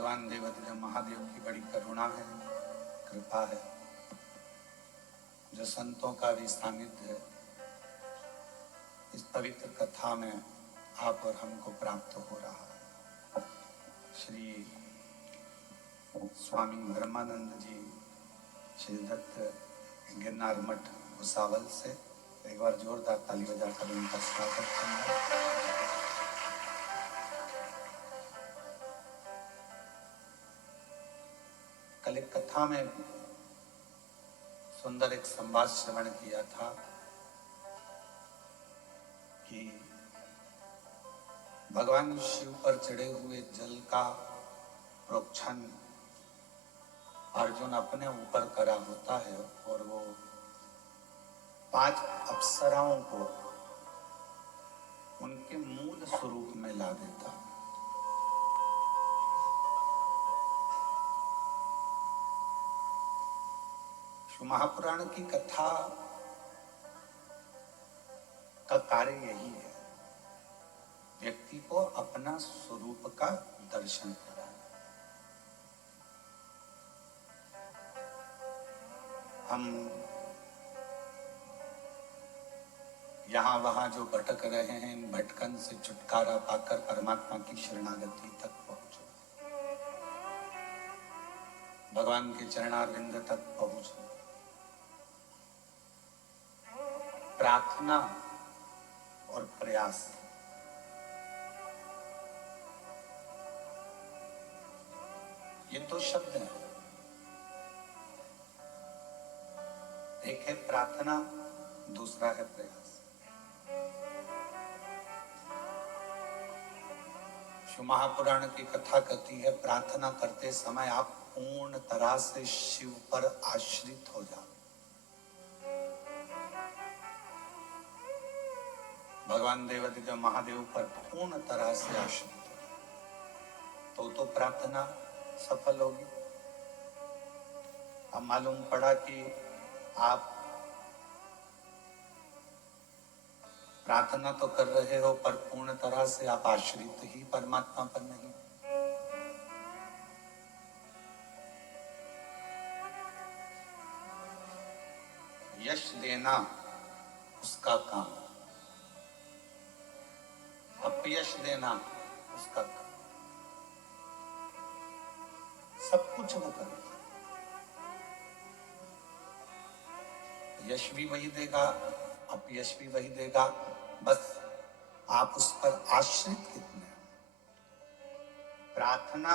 भगवान देवाधिदेव महादेव की बड़ी करुणा है, कृपा है, जो संतों का भी सानिध्य है इस पवित्र कथा में आप और हमको प्राप्त हो रहा है। श्री स्वामी ब्रह्मानंद जी श्री दत्त गिरनार मठ भुसावल से एक बार जोरदार ताली बजाकर उनका स्वागत करेंगे। कल एक कथा में सुंदर एक संवाद श्रवण किया था कि भगवान शिव पर चढ़े हुए जल का प्रोक्षण अर्जुन अपने ऊपर करा होता है और वो 5 अप्सराओं को उनके मूल स्वरूप में ला देता। महापुराण की कथा का कार्य यही है, व्यक्ति को अपना स्वरूप का दर्शन कराना। हम यहाँ वहाँ जो भटक रहे हैं, इन भटकन से छुटकारा पाकर परमात्मा की शरणागति तक पहुंचो, भगवान के चरणारविंद तक पहुंचो। प्रार्थना और प्रयास, ये 2 शब्द हैं। एक है प्रार्थना, दूसरा है प्रयास। शिव महापुराण की कथा कहती है, प्रार्थना करते समय आप पूर्ण तरह से शिव पर आश्रित हो जाओ। भगवान देवाधिदेव महादेव पर पूर्ण तरह से आश्रित हो तो प्रार्थना सफल होगी। अब मालूम पड़ा कि आप प्रार्थना तो कर रहे हो पर पूर्ण तरह से आप आश्रित ही परमात्मा पर नहीं। यश देना उसका काम, अपयश देना उसका काम। सब कुछ वो करेगा, यश भी वही देगा, अपयश भी वही देगा, बस आप उस पर आश्रित कितने हैं। प्रार्थना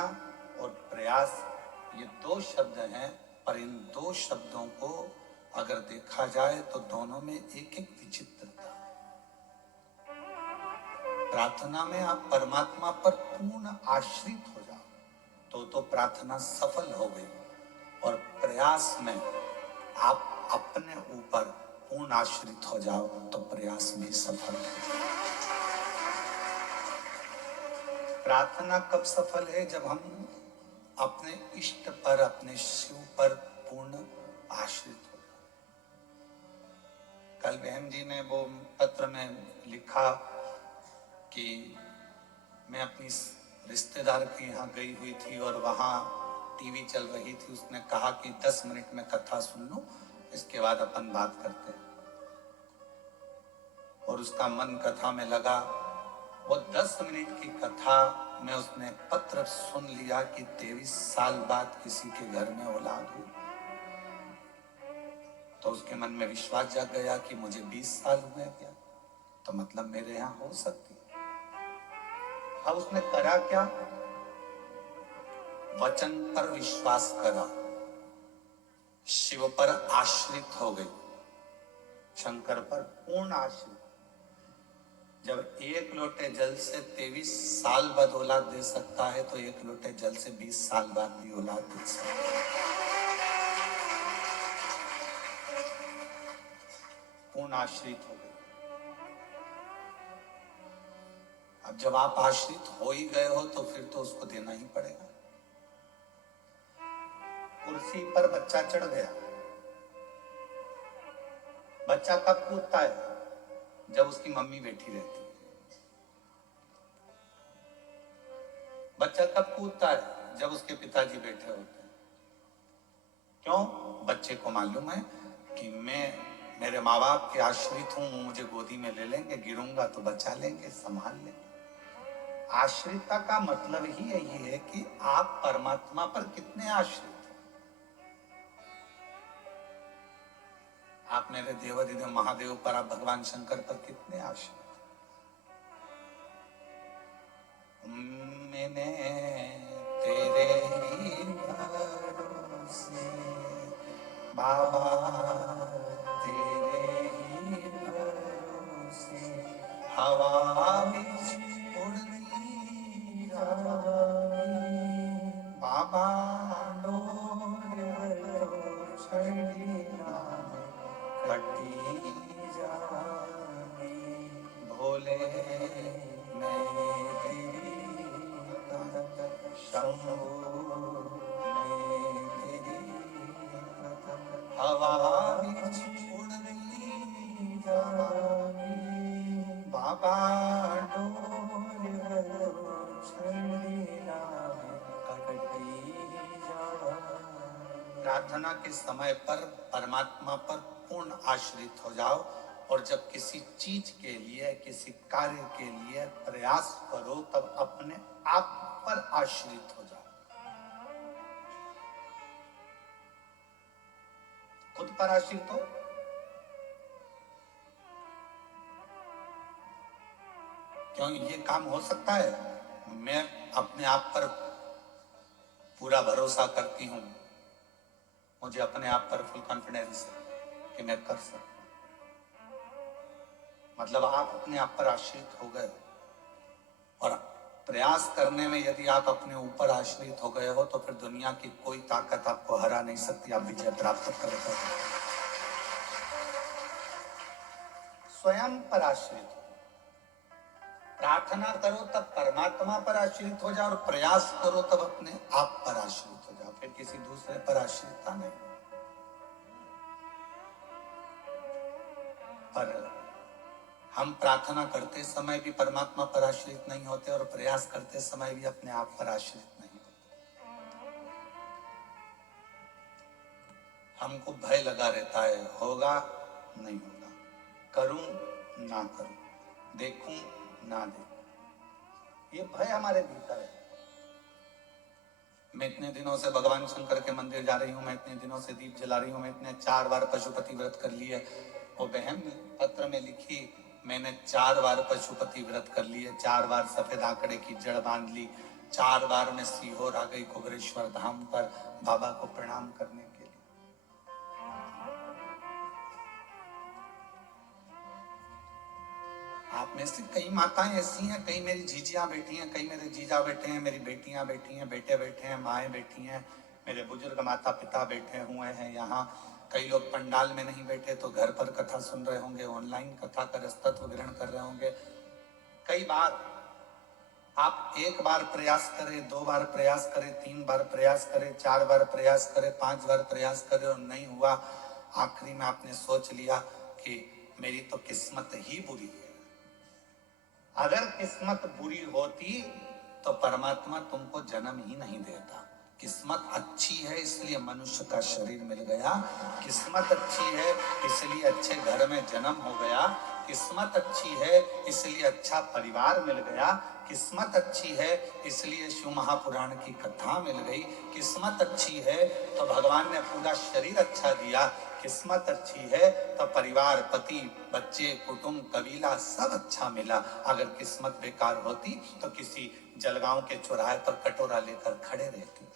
और प्रयास ये 2 शब्द हैं, पर इन 2 शब्दों को अगर देखा जाए तो दोनों में एक एक विचित्रता। प्रार्थना में आप परमात्मा पर पूर्ण आश्रित हो जाओ तो प्रार्थना सफल हो गई, और प्रयास में आप अपने ऊपर पूर्ण आश्रित हो जाओ तो प्रयास भी सफल हो। प्रार्थना कब सफल है? जब हम अपने इष्ट पर, अपने शिव पर पूर्ण आश्रित हो जाओ। कल बहन जी ने वो पत्र में लिखा कि मैं अपनी रिश्तेदार के यहाँ गई हुई थी और वहाँ टीवी चल रही थी। उसने कहा कि 10 मिनट में कथा सुन लो, इसके बाद अपन बात करते हैं। और उसका मन कथा में लगा। वो 10 मिनट की कथा में उसने पत्र सुन लिया कि 23 साल बाद किसी के घर में औलाद हुई। तो उसके मन में विश्वास जाग गया कि मुझे 20 साल हुए क्या, तो मतलब मेरे यहाँ हो सकती। अब उसने करा क्या? वचन पर विश्वास करा, शिव पर आश्रित हो गई, शंकर पर पूर्ण आश्रित। जब 1 लोटे जल से 23 साल बाद औलाद दे सकता है तो 1 लोटे जल से 20 साल बाद भी औलाद दे सकता है। पूर्ण आश्रित हो गई। अब जब आप आश्रित हो ही गए हो तो फिर तो उसको देना ही पड़ेगा। कुर्सी पर बच्चा चढ़ गया। बच्चा कब कूदता है? जब उसकी मम्मी बैठी रहती है। बच्चा कब कूदता है? जब उसके पिताजी बैठे होते हैं। क्यों? बच्चे को मालूम है कि मैं मेरे माँ बाप के आश्रित हूं, मुझे गोदी में ले लेंगे, गिरूंगा तो बचा लेंगे, संभाल लेंगे। आश्रितता का मतलब ही यही है कि आप परमात्मा पर कितने आश्रित हैं। आप मेरे देवाधिदेव महादेव पर, आप भगवान शंकर पर कितने आश्रित? मैंने तेरे ही भरोसे बाबा, तेरे ही भरोसे हवा बिच उड़ती जानी बाबा, डोर छड़ी कटी जानी भोले मैं तेरी शंभू मैं तेरी हवा बिच उड़ती जानी बाबा, डोर छड़ी कटी जानी। प्रार्थना के समय पर परमात्मा पर पूर्ण आश्रित हो जाओ, और जब किसी चीज के लिए, किसी कार्य के लिए प्रयास करो, तब अपने आप पर आश्रित हो जाओ। खुद पर आश्रित हो। क्यों ये काम हो सकता है? मैं अपने आप पर पूरा भरोसा करती हूं, मुझे अपने आप पर फुल कॉन्फिडेंस है कि मैं कर सकता हूं। मतलब आप अपने आप पर आश्रित हो गए, और प्रयास करने में यदि आप अपने ऊपर आश्रित हो गए हो तो फिर दुनिया की कोई ताकत आपको हरा नहीं सकती, आप विजय प्राप्त करोगे। स्वयं पर आश्रित हो। प्रार्थना करो तब परमात्मा पर आश्रित हो जाओ, और प्रयास करो तब अपने आप पर आश्रित हो जाओ, फिर किसी दूसरे पर आश्रितता नहीं। पर हम प्रार्थना करते समय भी परमात्मा पर आश्रित नहीं होते, और प्रयास करते समय भी अपने आप पर आश्रित नहीं होते। हमको भय लगा रहता है, होगा नहीं होगा, करूं ना करूं, देखूं ना देखूं, ये भय हमारे भीतर है। मैं इतने दिनों से भगवान शंकर के मंदिर जा रही हूँ, मैं इतने दिनों से दीप जला रही हूँ, मैं इतने 4 बार पशुपति व्रत कर लिए। वो बहन पत्र में लिखी, मैंने 4 बार पशुपति व्रत कर लिए, 4 बार सफेद आंकड़े की जड़ बांध ली, 4 बार मैं सीहोर आ गई कुबेरेश्वर धाम पर बाबा को प्रणाम करने के लिए। आप में से कई माताएं ऐसी हैं, कई मेरी जीजियां बैठी हैं, कई मेरे जीजा बैठे हैं, मेरी बेटियां बैठी हैं, बेटे बैठे हैं, माएँ बैठी हैं, मेरे बुजुर्ग माता पिता बैठे हुए हैं यहाँ। कई लोग पंडाल में नहीं बैठे तो घर पर कथा सुन रहे होंगे, ऑनलाइन कथा का रसतत्व ग्रहण कर रहे होंगे। कई बार आप 1 बार प्रयास करें, 2 बार प्रयास करें, 3 बार प्रयास करें, 4 बार प्रयास करें, 5 बार प्रयास करें और नहीं हुआ, आखिरी में आपने सोच लिया कि मेरी तो किस्मत ही बुरी है। अगर किस्मत बुरी होती तो परमात्मा तुमको जन्म ही नहीं देता। किस्मत अच्छी है इसलिए मनुष्य का शरीर मिल गया, किस्मत अच्छी है इसलिए अच्छे घर में जन्म हो गया, किस्मत अच्छी है इसलिए अच्छा परिवार मिल गया, किस्मत अच्छी है इसलिए शिव महापुराण की कथा मिल गई, किस्मत अच्छी है तो भगवान ने पूरा शरीर अच्छा दिया, किस्मत अच्छी है तो परिवार, पति, बच्चे, कुटुंब, कबीला सब अच्छा मिला। अगर किस्मत बेकार होती तो किसी जलगांव के चौराहे पर कटोरा लेकर खड़े रहती।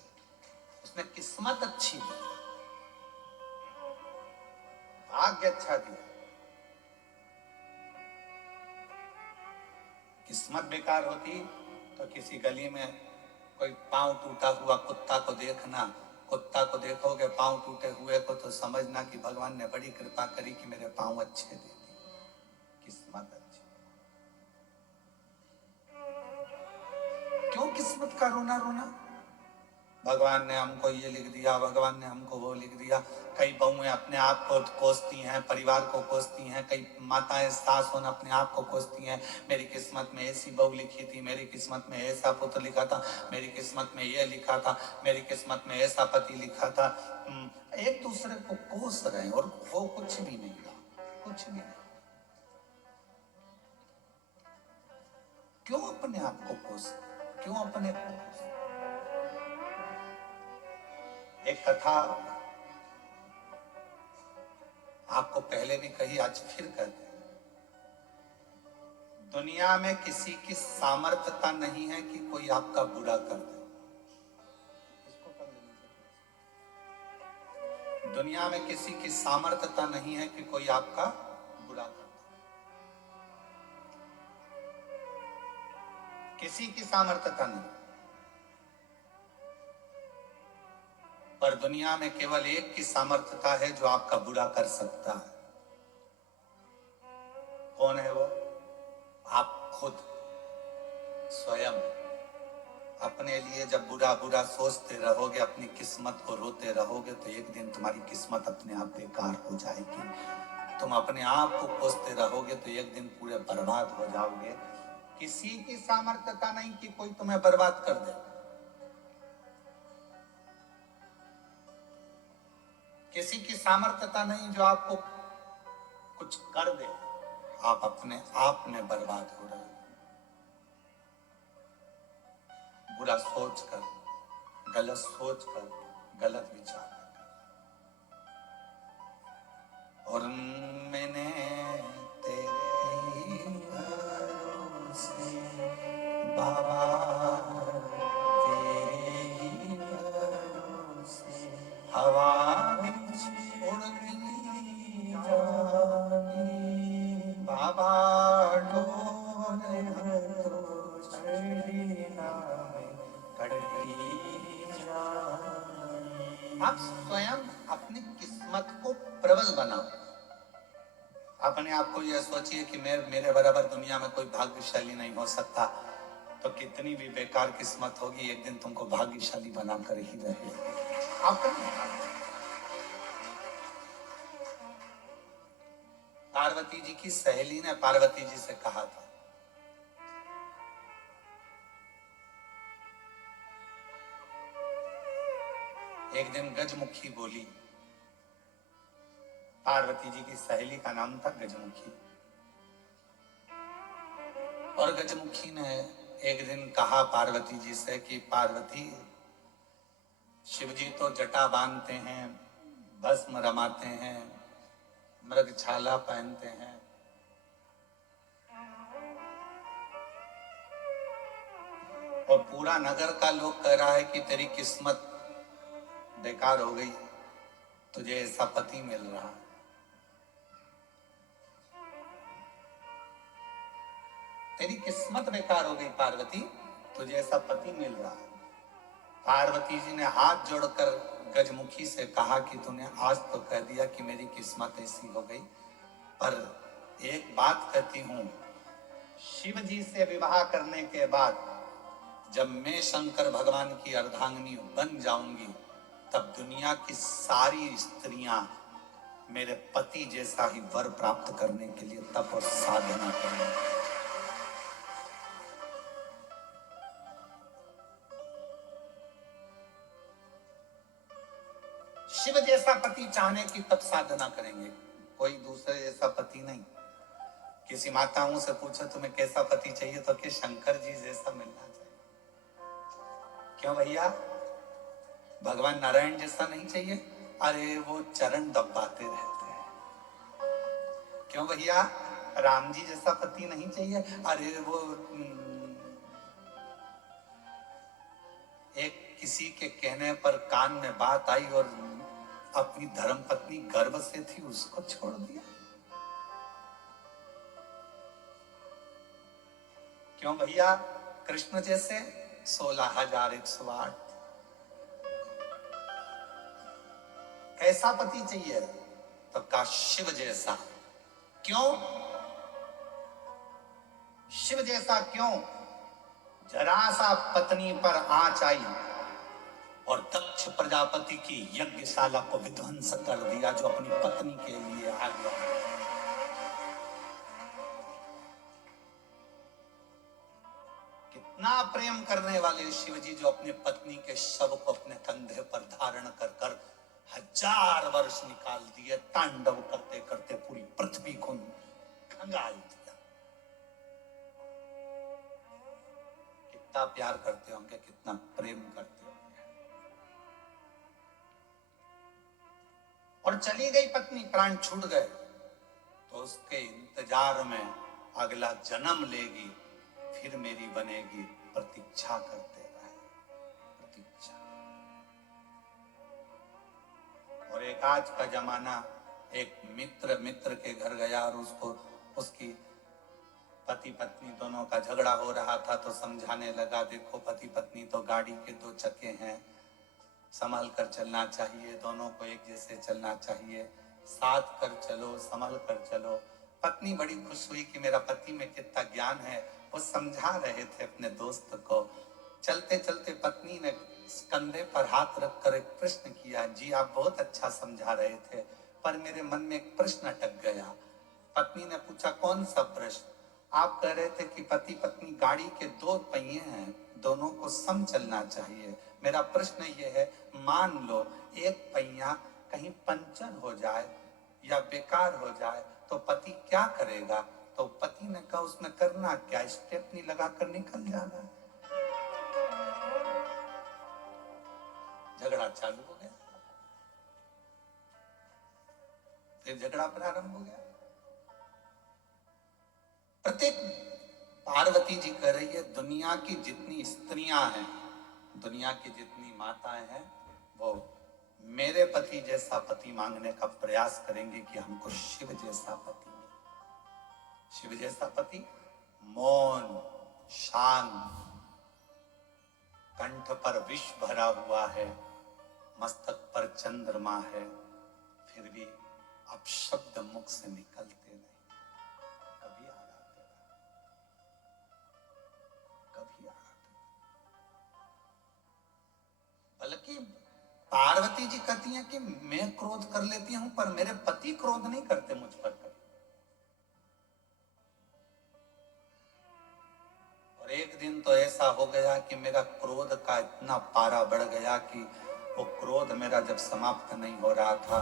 उसने किस्मत अच्छी दी, भाग्य अच्छा दिया। किस्मत बेकार होती तो किसी गली में कोई पांव टूटा हुआ कुत्ता को देखना, कुत्ता को देखोगे पांव टूटे हुए को तो समझना कि भगवान ने बड़ी कृपा करी कि मेरे पांव अच्छे दे दिए। किस्मत अच्छी। क्यों किस्मत का रोना रोना? भगवान ने हमको ये लिख दिया, भगवान ने हमको वो लिख दिया। कई बहुएं अपने आप को कोसती हैं, परिवार को कोसती हैं, कई माताएं सास होना अपने आप को कोसती हैं। मेरी किस्मत में ऐसी बहू लिखी थी, मेरी किस्मत में ऐसा पुत्र लिखा था, मेरी किस्मत में ये लिखा था, मेरी किस्मत में ऐसा पति लिखा था। एक दूसरे को कोस रहे हैं और वो कुछ भी नहीं रहा, कुछ भी नहीं। क्यों अपने आप को कोस, क्यों अपने को कोस? एक कथा आपको पहले भी कही, आज फिर कहते हैं। दुनिया में किसी की सामर्थ्यता नहीं है कि कोई आपका बुरा कर दे। इसको कर लीजिए। दुनिया में किसी की सामर्थ्यता नहीं है कि कोई आपका बुरा कर दे। किसी की सामर्थ्यता नहीं, पर दुनिया में केवल एक की सामर्थ्यता है जो आपका बुरा कर सकता है। कौन है वो? आप खुद स्वयं। अपने लिए जब बुरा बुरा सोचते रहोगे, अपनी किस्मत को रोते रहोगे, तो एक दिन तुम्हारी किस्मत अपने आप बेकार हो जाएगी। तुम अपने आप को कोसते रहोगे तो एक दिन पूरे बर्बाद हो जाओगे। किसी की सामर्थ्यता नहीं कि कोई तुम्हें बर्बाद कर दे। किसी की सामर्थ्यता नहीं जो आपको कुछ कर दे। आप अपने आप में बर्बाद हो रहे हो, बुरा सोचकर, गलत सोचकर, गलत विचार कर। और मैंने तेरे ही भरोसे बाबा, तेरे ही भरोसे हवा बिच उड़नी जानी बाबा, डोले तो छड़ी नामे कटती जानी। आप स्वयं अपनी किस्मत को प्रबल बनाओ। अपने आप को यह सोचिए कि मेरे बराबर दुनिया में कोई भाग्यशाली नहीं हो सकता। तो कितनी भी बेकार किस्मत होगी, एक दिन तुमको भाग्यशाली बनाकर ही रहेगी। पार्वती जी की सहेली ने पार्वती जी से कहा था, एक दिन गजमुखी बोली। पार्वती जी की सहेली का नाम था गजमुखी। और गजमुखी ने एक दिन कहा पार्वती जी से कि पार्वती, शिव जी तो जटा बांधते हैं, भस्म रमाते हैं, मृगछाला पहनते हैं, और पूरा नगर का लोग कह रहा है कि तेरी किस्मत बेकार हो गई, तुझे ऐसा पति मिल रहा। तेरी किस्मत बेकार हो गई पार्वती, तुझे ऐसा पति मिल रहा। पार्वती जी ने हाथ जोड़कर गजमुखी से कहा कि तूने आज तो कह दिया कि मेरी किस्मत ऐसी हो गई, पर एक बात कहती हूं, शिव जी से विवाह करने के बाद जब मैं शंकर भगवान की अर्धांगिनी बन जाऊंगी, तब दुनिया की सारी स्त्रियां मेरे पति जैसा ही वर प्राप्त करने के लिए तप और साधना करेंगी। शिव जैसा पति चाहने की तप साधना करेंगे, कोई दूसरे जैसा पति नहीं। किसी माताओं से पूछो तुम्हें कैसा पति चाहिए, तो कि शंकर जी जैसा मिलना चाहिए। क्यों भैया, भगवान नारायण जैसा नहीं चाहिए? अरे वो चरण दबाते रहते हैं। क्यों भैया, राम जी जैसा पति नहीं चाहिए? अरे वो एक किसी के कहने पर कान में बात आई और अपनी धर्म पत्नी गर्भ से थी, उसको छोड़ दिया। क्यों भैया, कृष्ण जैसे 16,108 ऐसा पति चाहिए? तो का शिव जैसा। क्यों शिव जैसा? क्यों? जरा सा पत्नी पर आंच आई और दक्ष प्रजापति की यज्ञशाला को विध्वंस कर दिया, जो अपनी पत्नी के लिए आ गया। कितना प्रेम करने वाले शिव जी, जो अपने पत्नी के शव को अपने कंधे पर धारण कर कर 1000 वर्ष निकाल दिए, तांडव करते करते पूरी पृथ्वी को खंगाल दिया। कितना प्यार करते होंगे, कितना प्रेम करते होंगे। और चली गई पत्नी, प्राण छूट गए, तो उसके इंतजार में अगला जन्म लेगी, फिर मेरी बनेगी, प्रतीक्षा करते रहे, प्रतीक्षा। और एक आज का जमाना, एक मित्र के घर गया और उसको उसकी पति पत्नी दोनों का झगड़ा हो रहा था, तो समझाने लगा, देखो पति पत्नी तो गाड़ी के 2 चक्के हैं, संभल कर चलना चाहिए, दोनों को एक जैसे चलना चाहिए, साथ कर चलो, संभल कर चलो। पत्नी बड़ी खुश हुई कि मेरा पति में कितना ज्ञान है, वो समझा रहे थे अपने दोस्त को। चलते चलते पत्नी ने कंधे पर हाथ रखकर एक प्रश्न किया, जी आप बहुत अच्छा समझा रहे थे, पर मेरे मन में एक प्रश्न अटक गया। पत्नी ने पूछा, कौन सा प्रश्न? आप कह रहे थे कि पति पत्नी गाड़ी के 2 पहिए हैं, दोनों को सम चलना चाहिए। मेरा प्रश्न ये है, मान लो एक पहिया कहीं पंचर हो जाए या बेकार हो जाए तो पति क्या करेगा? तो पति ने कहा, उसमें करना क्या, स्टेपनी लगाकर निकल जाना। झगड़ा चालू हो गया, फिर झगड़ा प्रारंभ हो गया। प्रत्येक पार्वती जी कह रही है, दुनिया की जितनी स्त्रियां हैं, दुनिया की जितनी माताएं हैं, वो मेरे पति जैसा पति मांगने का प्रयास करेंगे कि हमको शिव जैसा पति मिले। शिव जैसा पति मौन, शांत, कंठ पर विष भरा हुआ है, मस्तक पर चंद्रमा है, फिर भी अपशब्द मुख से निकलते नहीं। कभी आघात, कभी आघात। बल्कि पार्वती जी कहती हैं कि मैं क्रोध कर लेती हूं, पर मेरे पति क्रोध नहीं करते मुझ पर कभी। और एक दिन तो ऐसा हो गया कि मेरा क्रोध का इतना पारा बढ़ गया कि वो क्रोध मेरा जब समाप्त नहीं हो रहा था,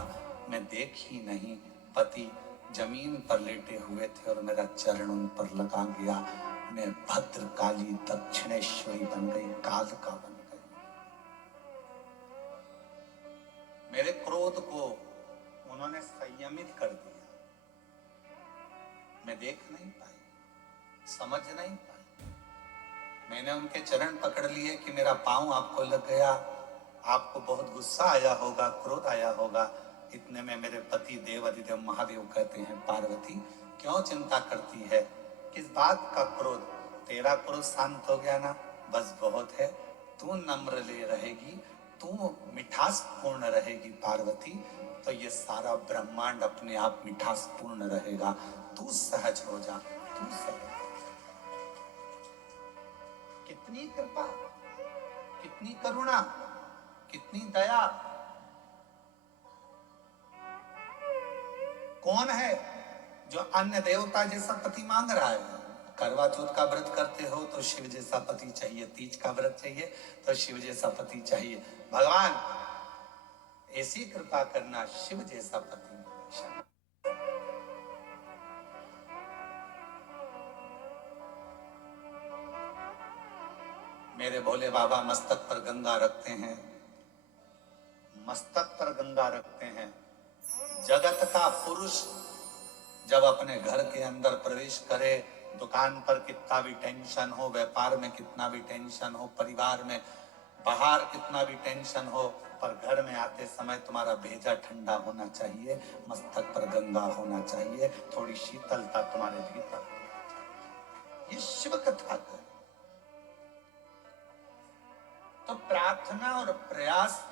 मैं देख ही नहीं, पति जमीन पर लेटे हुए थे और मेरा चरण उन पर लगा गया। मैं भद्रकाली दक्षिणेश्वरी बन गई, कालिका बन गई। मेरे क्रोध को उन्होंने संयमित कर दिया। मैं देख नहीं पाई, समझ नहीं पाई। मैंने उनके चरण पकड़ लिए कि मेरा पांव आपको लग गया, आपको बहुत गुस्सा आया होगा, क्रोध आया होगा। इतने में मेरे पति देवाधिदेव महादेव कहते हैं, पार्वती क्यों चिंता करती है, किस बात का क्रोध? तेरा क्रोध शांत हो गया ना, बस बहुत है। तू नम्र ले रहेगी, तू मिठास पूर्ण रहेगी पार्वती, तो ये सारा ब्रह्मांड अपने आप मिठास पूर्ण रहेगा। तू सहज हो जा, तू सहज। कितनी कृपा, कितनी करुणा, कितनी दया। कौन है जो अन्य देवता जैसा पति मांग रहा है? करवा चौथ का व्रत करते हो तो शिव जैसा पति चाहिए, तीज का व्रत चाहिए तो शिव जैसा पति चाहिए। भगवान ऐसी कृपा करना, शिव जैसा पति मिले। मेरे भोले बाबा मस्तक पर गंगा रखते हैं, मस्तक पर गंगा रखते हैं। जगत का पुरुष जब अपने घर के अंदर प्रवेश करे, दुकान पर कितना भी टेंशन हो, व्यापार में कितना भी टेंशन हो, परिवार में बाहर कितना भी टेंशन हो, पर घर में आते समय तुम्हारा भेजा ठंडा होना चाहिए, मस्तक पर गंगा होना चाहिए, थोड़ी शीतलता तुम्हारे भीतर। ये शिव कथा का। तो प्रार्थना और प्रयास,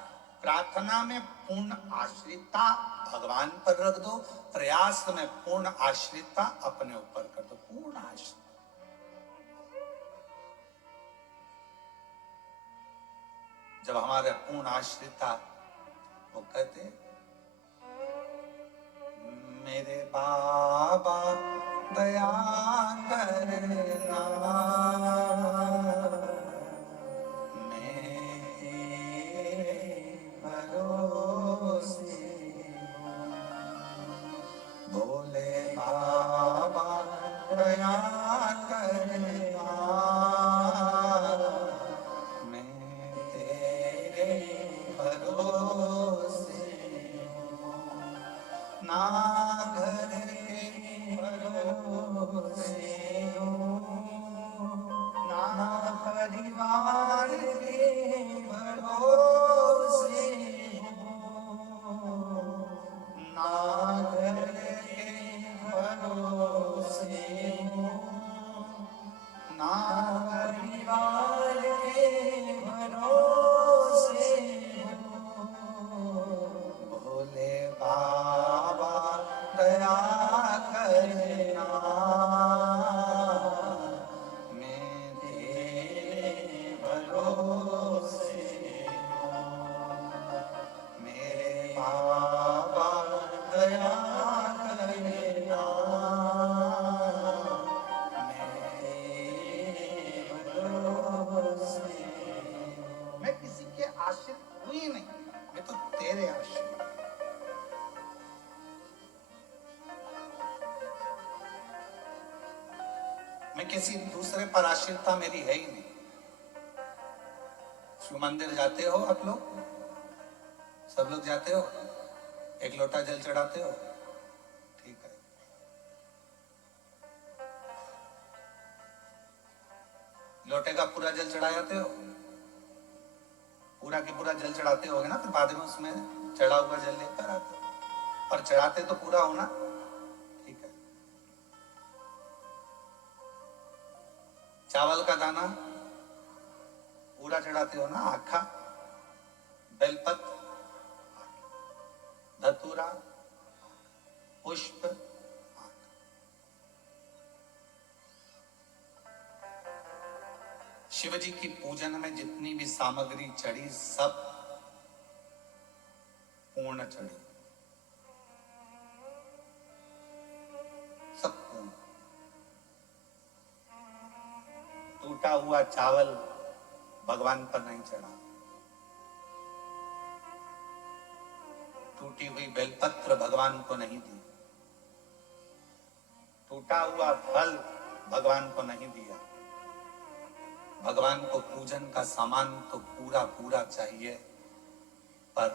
प्रार्थना में पूर्ण आश्रितता भगवान पर रख दो, प्रयास में पूर्ण आश्रितता अपने ऊपर कर दो, पूर्ण आश्रित। जब हमारे पूर्ण आश्रित था, वो कहते मेरे बाबा दया करना, मैं तेरे भरोसे हूँ। भोले बाबा दया करना, मैं तेरे भरोसे हूँ। ना घर के भरोसे हूँ, ना परिवार के भरोसे हूँ, ना घर के भरोसे हूँ, ना परिवार के भरोसे हूँ। भोले बाबा दया करना, मैं तेरे भरोसे हूँ। मेरे बाबा दया करना, मैं तेरे भरोसे हूँ। मैं किसी के आश्रित हुई नहीं, मैं तो तेरे आश्रित। मैं किसी दूसरे पर आश्रितता मेरी है ही नहीं। शिव मंदिर जाते हो आप लोग? सब लोग जाते हो? एक लोटा जल चढ़ाते हो? ठीक है। लोटे का पूरा जल चढ़ा जाते हो? पूरा के पूरा जल चढ़ाते होगे ना, फिर बाद में उसमें चढ़ा हुआ जल लेकर आते हो। पर चढ़ाते तो पूरा हो ना? ठीक है। चावल का दाना पूरा चढ़ाते हो ना, आखा? बेलपत्र, धतूरा, पुष्प, शिव जी की पूजन में जितनी भी सामग्री चढ़ी, सब पूर्ण चढ़ी, सब पूर्ण। टूटा हुआ चावल भगवान पर नहीं चढ़ा, टूटी हुई बेलपत्र भगवान को नहीं दी, टूटा हुआ फल भगवान को नहीं दिया। भगवान को पूजन का सामान तो पूरा पूरा चाहिए, पर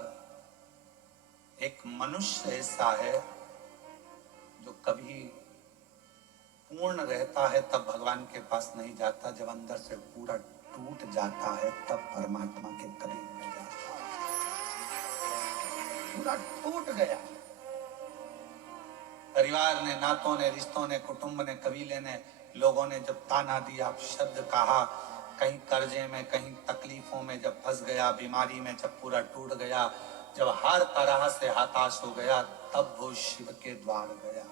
एक मनुष्य ऐसा है जो कभी पूर्ण रहता है तब भगवान के पास नहीं जाता, जब अंदर से पूरा टूट जाता है तब परमात्मा के करीब में जाता है। पूरा टूट गया, परिवार ने, नातों ने, रिश्तों ने, कुटुंब ने, कबीले ने, लोगों ने जब ताना दिया, शब्द कहा, कहीं कर्जे में, कहीं तकलीफों में जब फंस गया, बीमारी में जब पूरा टूट गया, जब हर तरह से हताश हो गया, तब वो शिव के द्वार गया।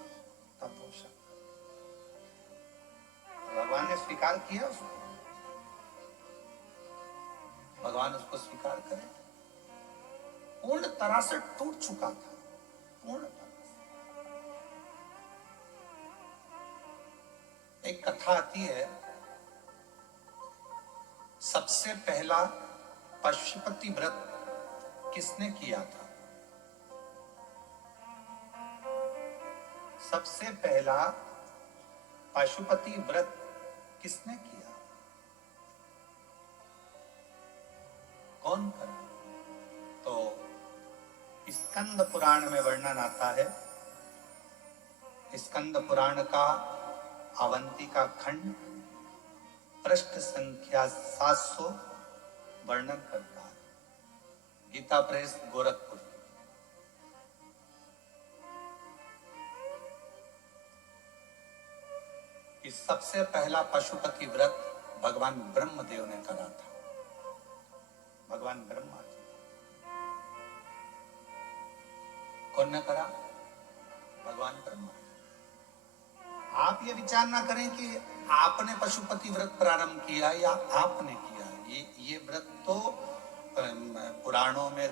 तब वो भगवान ने स्वीकार किया उसको, भगवान उसको स्वीकार करे। पूर्ण तरह से टूट चुका था, पूर्ण तरह से। एक कथा आती है, सबसे पहला पशुपति व्रत किसने किया था? सबसे पहला पशुपति व्रत किसने किया? कौन करा? तो स्कंद पुराण में वर्णन आता है। स्कंद पुराण का अवंतिका खंड पृष्ठ संख्या 700 वर्णन करता है। गीता प्रेस गोरखपुर। इस सबसे पहला पशुपति व्रत भगवान ब्रह्मदेव ने करा था। भगवान ब्रह्मा जी। कौन ने करा? भगवान ब्रह्मा। आप ये विचार ना करें कि आपने पशुपति व्रत प्रारंभ किया या आपने किया। ये व्रत तो पुराणों में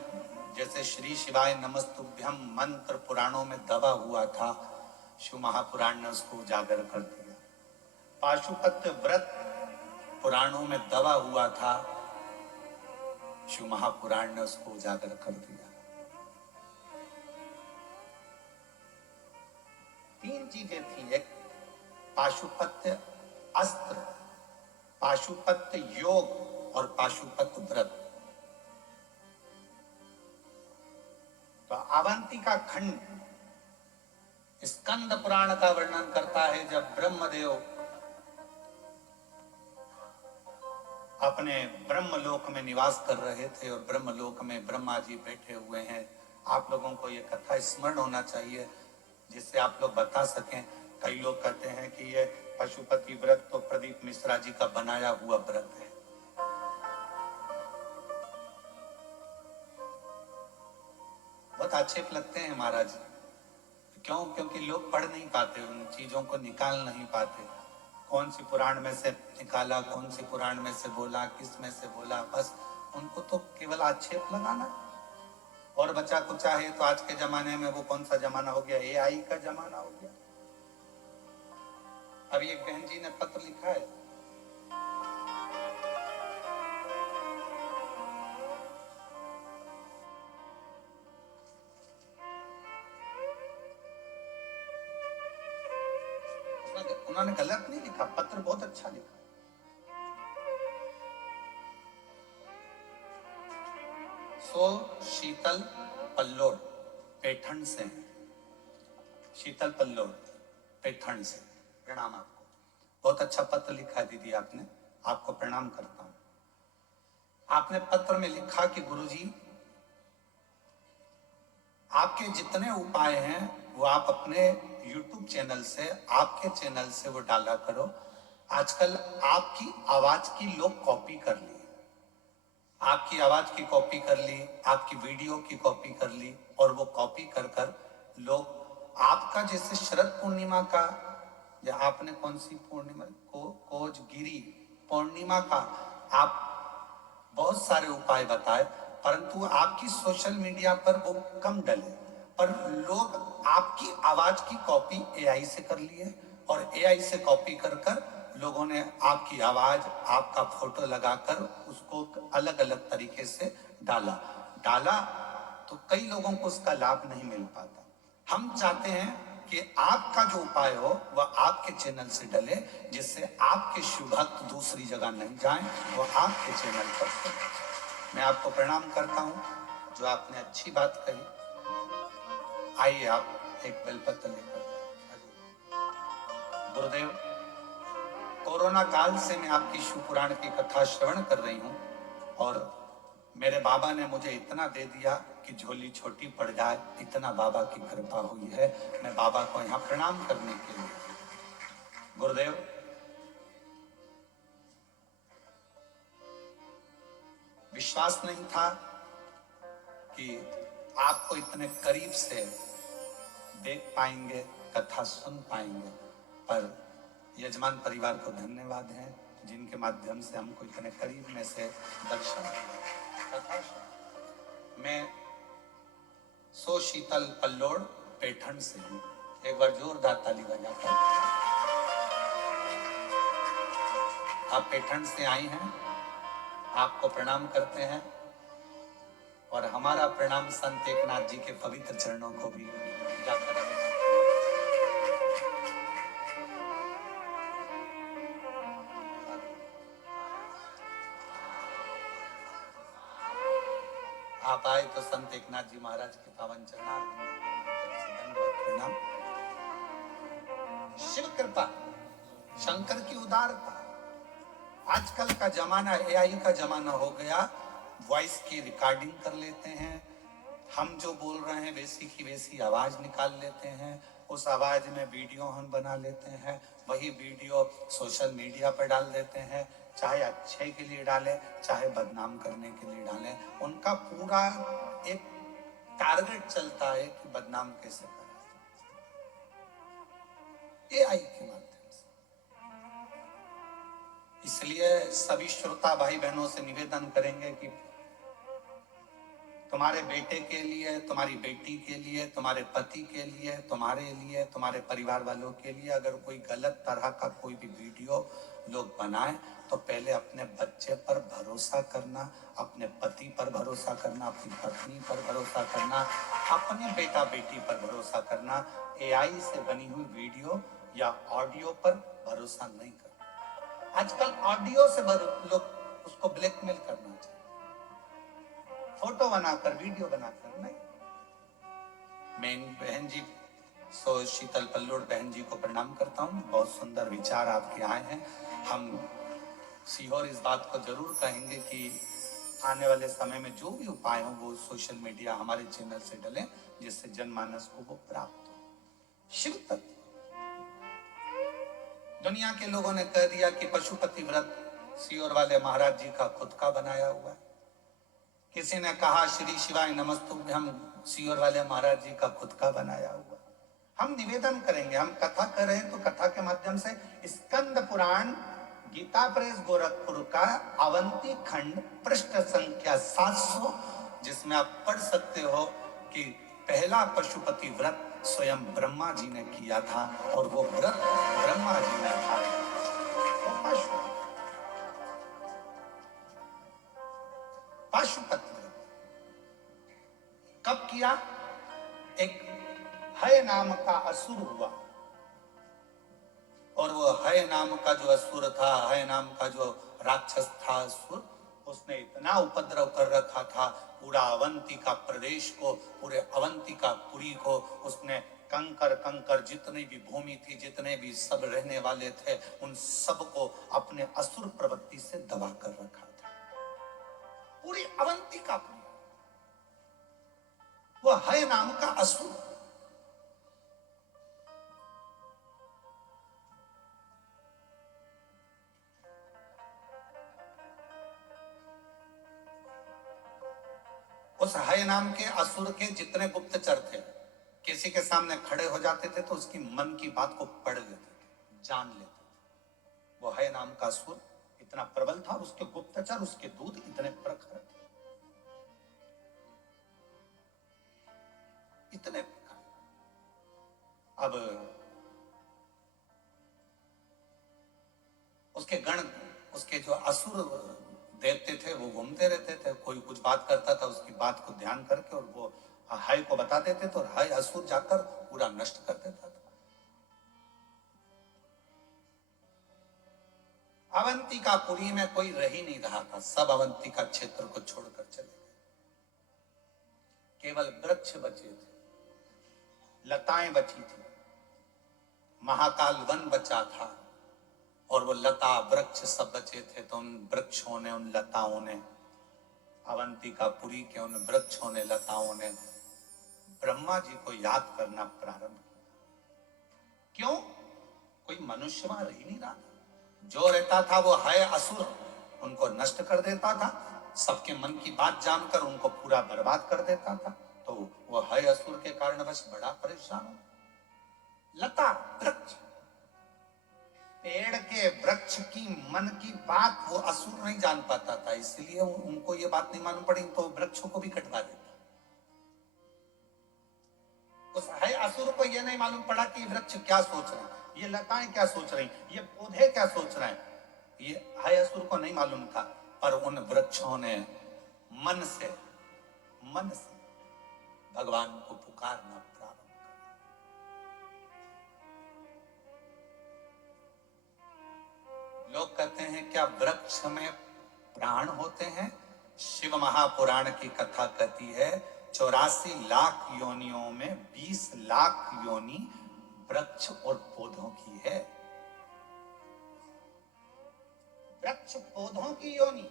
जैसे श्री शिवाय नमस्तुभ्यम मंत्र पुराणों में दबा हुआ था, शिव महापुराण ने उसको उजागर कर दिया। पाशुपत व्रत पुराणों में दबा हुआ था, शिव महापुराण ने उसको उजागर कर दिया। तीन चीजें थी, एक पाशुपत्य अस्त्र, पाशुपत्य योग और पाशुपत्य व्रत। तो अवंतिका खंड स्कंद पुराण का वर्णन करता है, जब ब्रह्मदेव अपने ब्रह्मलोक में निवास कर रहे थे और ब्रह्मलोक में ब्रह्मा जी बैठे हुए हैं। आप लोगों को यह कथा स्मरण होना चाहिए, जिससे आप लोग बता सकें। कई लोग कहते हैं कि ये पशुपति व्रत तो प्रदीप मिश्रा जी का बनाया हुआ व्रत है। बहुत आक्षेप लगते हैं महाराज। क्यों? क्योंकि लोग पढ़ नहीं पाते, उन चीजों को निकाल नहीं पाते। कौन सी पुराण में से निकाला, कौन सी पुराण में से बोला, किस में से बोला, बस उनको तो केवल आक्षेप लगाना। और बचा कुचा है तो आज के जमाने में वो कौन सा जमाना हो गया, एआई का जमाना हो गया। अभी एक बहन जी ने पत्र लिखा है, उन्होंने गलत नहीं लिखा, पत्र बहुत अच्छा लिखा। सो शीतल पल्लोड पैठण से, शीतल पल्लोड पैठण से प्रणाम आपको। बहुत अच्छा पत्र लिखा है दीदी आपने, आपको प्रणाम करता हूं। आपने पत्र में लिखा कि गुरुजी, आपके जितने उपाय हैं वो आप अपने YouTube चैनल से, आपके चैनल से वो डाला करो। आजकल आपकी आवाज की लोग कॉपी कर ली, आपकी आवाज की कॉपी कर ली, आपकी वीडियो की कॉपी कर ली, और वो कॉपी कर कर लोग आपका, जैसे शरद पूर्णिमा का, या आपने कौन सी पूर्णिमा को, कोजगिरी पूर्णिमा का आप बहुत सारे उपाय बताए, परंतु आपकी सोशल मीडिया पर वो कम डले। पर लोग आपकी आवाज की कॉपी एआई से कर लिए, और एआई से कॉपी कर कर लोगों ने आपकी आवाज, आपका फोटो लगाकर उसको अलग अलग तरीके से डाला तो कई लोगों को उसका लाभ नहीं मिल पाता। हम चाहते हैं कि आपका जो उपाय हो वह आपके चैनल से डले, जिससे आपके शिव भक्त दूसरी जगह नहीं जाएं, वो आपके चैनल पर चले। मैं आपको प्रणाम करता हूं, जो आपने अच्छी बात कही। आइए आप एक बेलपत्र लेकर। गुरुदेव, कोरोना काल से मैं आपकी शिव पुराण की कथा श्रवण कर रही हूं, और मेरे बाबा ने मुझे इतना दे दिया कि झोली छोटी पड़ जाए, इतना बाबा की कृपा हुई है। मैं बाबा को यहाँ प्रणाम करने के लिए। गुरुदेव, विश्वास नहीं था कि आपको इतने करीब से देख पाएंगे, कथा सुन पाएंगे, पर यजमान परिवार को धन्यवाद है, जिनके माध्यम से हमको इतने करीब में से दर्शन कथा। मैं सो शीतल पल्लोड पैठण से हूँ। एक बार जोरदार ताली बजाकर। आप पैठण से आई हैं, आपको प्रणाम करते हैं, और हमारा प्रणाम संत एकनाथ जी के पवित्र चरणों को भी जाकर आप आए तो संत एकनाथ जी महाराज के पावन प्रणाम। शिव कृपा, शंकर की उदारता। आजकल का जमाना एआई का जमाना हो गया, वॉइस की रिकॉर्डिंग कर लेते हैं, हम जो बोल रहे हैं वैसी की वैसी आवाज निकाल लेते हैं, उस आवाज में वीडियो हम बना लेते हैं, वही वीडियो सोशल मीडिया पर डाल देते हैं, चाहे अच्छे के लिए डालें, चाहे बदनाम करने के लिए डालें। उनका पूरा एक टारगेट चलता है कि बदनाम कैसे करें, एआई के माध्यम से। इसलिए सभी श्रोता भाई बहनों से निवेदन करेंगे कि तुम्हारे बेटे के लिए, तुम्हारी बेटी के लिए, तुम्हारे पति के लिए, तुम्हारे परिवार वालों के लिए अगर कोई गलत तरह का कोई भी वीडियो लोग बनाए तो पहले अपने बच्चे पर भरोसा करना, अपने पति पर भरोसा करना, अपनी पत्नी पर भरोसा करना, अपने बेटा बेटी पर भरोसा करना। एआई से बनी हुई वीडियो या ऑडियो पर भरोसा नहीं करना। आजकल ऑडियो से लोग उसको ब्लैकमेल करना चाहिए, फोटो बनाकर, वीडियो बनाकर नहीं। मैं इन बहन जी शीतल पल्लोड बहन जी को प्रणाम करता हूँ। बहुत सुंदर विचार आपके आए हैं। हम सीहोर इस बात को जरूर कहेंगे कि आने वाले समय में जो भी उपाय हो वो सोशल मीडिया हमारे चैनल से डलें, जिससे जनमानस को वो प्राप्त हो। शिव तत्व दुनिया के लोगों ने कह दिया कि पशुपति व्रत सीहोर वाले महाराज जी का खुद का बनाया हुआ है। किसी ने कहा श्री शिवाय नमस्तुभ्यम सीहोर वाले महाराज जी का खुद का बनाया हुआ। हम निवेदन करेंगे, हम कथा कर रहे हैं तो कथा के माध्यम से स्कंद पुराण गीता प्रेस गोरखपुर का अवंती खंड पृष्ठ संख्या 700, जिसमें आप पढ़ सकते हो कि पहला पशुपति व्रत स्वयं ब्रह्मा जी ने किया था और वो व्रत ब्रह्मा जी ने था। पशुपति कब किया? एक हय नाम का असुर हुआ और वो हय नाम का जो असुर था, हय नाम का जो राक्षस था असुर, उसने इतना उपद्रव कर रखा था पूरा अवंतिका प्रदेश को, पूरे अवंतिका पुरी को। उसने कंकर कंकर जितनी भी भूमि थी, जितने भी सब रहने वाले थे, उन सबको अपने असुर प्रवृत्ति से दबा कर रखा था। पूरी अवंतिका पुरी वो हय नाम का असुर। उस हय नाम के असुर के जितने गुप्तचर थे, किसी के सामने खड़े हो जाते थे तो उसकी मन की बात को पढ़ लेते थे, जान लेते थे। वो हय नाम का असुर इतना प्रबल था, उसके गुप्तचर, उसके दूत इतने प्रखर थे, इतने प्रखर। अब उसके गण, उसके जो असुर देवते थे वो घूमते रहते थे। कोई कुछ बात करता था, उसकी बात को ध्यान करके और वो हय को बता देते थे और हय असुर जाकर पूरा नष्ट कर देता था। अवंतिकापुरी में कोई रह ही नहीं रहा था, सब अवंतिका क्षेत्र को छोड़कर चले गए। केवल वृक्ष बचे थे, लताएं बची थी, महाकाल वन बचा था और वो लता वृक्ष सब बचे थे। तो उन वृक्षों ने, उन लताओं ने, अवंतिकापुरी के उन वृक्षों ने, लताओं ने ब्रह्मा जी को याद करना प्रारंभ किया। क्यों? कोई मनुष्य वहां रह ही नहीं रहा था। जो रहता था वो हय असुर उनको नष्ट कर देता था, सबके मन की बात जानकर उनको पूरा बर्बाद कर देता था। तो वो हय असुर के कारण बस बड़ा परेशान हो। लता वृक्ष, पेड़ के वृक्ष की मन की बात वो असुर नहीं जान पाता था, इसलिए उनको ये बात नहीं मालूम पड़ी तो वृक्षों को भी कटवा देता। उस हय असुर को ये नहीं मालूम पड़ा कि वृक्ष क्या सोच रहे हैं, ये लताएं क्या सोच रही, ये पौधे क्या सोच रहे हैं, ये हय असुर को नहीं मालूम था। पर उन वृक्षों ने मन से भगवान को पुकारना प्रारंभ कर। लोग कहते हैं क्या वृक्ष में प्राण होते हैं? शिव महापुराण की कथा कहती है 84 लाख योनियों में 20 लाख योनि वृक्ष और पौधों की है। वृक्ष पौधों की योनि।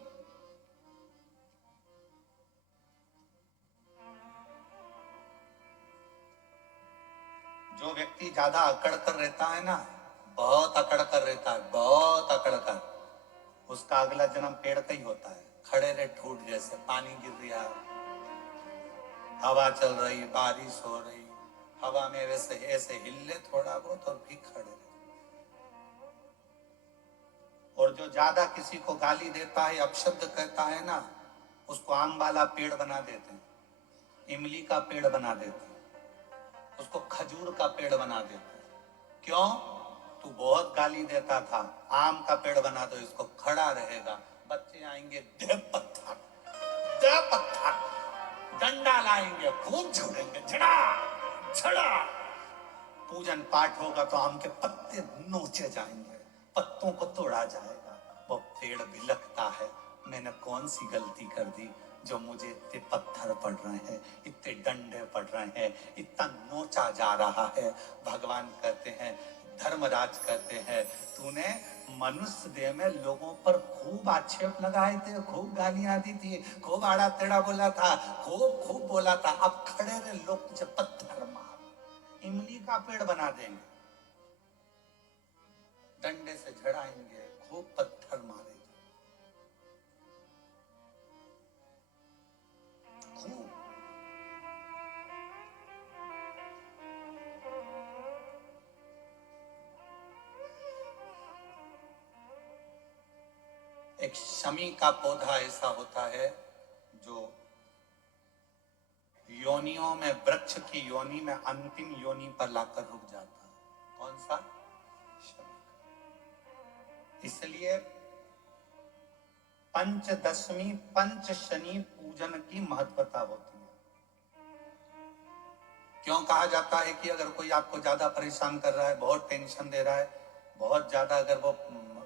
जो व्यक्ति ज्यादा अकड़ कर रहता है ना, बहुत अकड़ कर रहता है, बहुत अकड़ कर, उसका अगला जन्म पेड़ का ही होता है। खड़े रहे ठूट जैसे, पानी गिर रहा, हवा चल रही, बारिश हो रही, हवा में वैसे ऐसे हिले थोड़ा बहुत और भी खड़े रहे। और जो ज्यादा किसी को गाली देता है, अपशब्द कहता है ना, उसको आम वाला पेड़ बना देते हैं। इमली का पेड़ बना देते, उसको खजूर का पेड़ बना देते। क्यों? तू बहुत गाली देता था, आम का पेड़ बना दो, इसको खड़ा रहेगा, बच्चे आएंगे दे पत्थर, दे पत्थर, डंडा लाएंगे, खूब झूलेंगे, झड़ा झड़ा। पूजन पाठ होगा तो आम के पत्ते नोचे जाएंगे, पत्तों को तोड़ा जाएगा। वो पेड़ बिलखता है, मैंने कौन सी गलती कर दी जो मुझे इतने पत्थर पड़ रहे हैं, इतने डंडे पड़ रहे हैं, इतना नोचा जा रहा है। भगवान कहते हैं, धर्मराज कहते हैं, तूने मनुष्य देह में लोगों पर खूब आक्षेप लगाए थे, खूब गालियां दी थी, खूब आड़ा टेढ़ा बोला था, खूब खूब बोला था। अब खड़े रहे लोग तुझे पत्थर मार, इमली का पेड़ बना देंगे, डंडे से झड़ाएंगे, खूब पत्थर मारेंगे, खूब। एक शमी का पौधा ऐसा होता है जो योनियों में, वृक्ष की योनि में अंतिम योनि पर लाकर रुक जाता है। कौन सा? शमी। इसलिए पंचदशमी पंच शनि पूजन की महत्वता होती है। क्यों कहा जाता है कि अगर कोई आपको ज्यादा परेशान कर रहा है, बहुत टेंशन दे रहा है, बहुत ज्यादा, अगर वो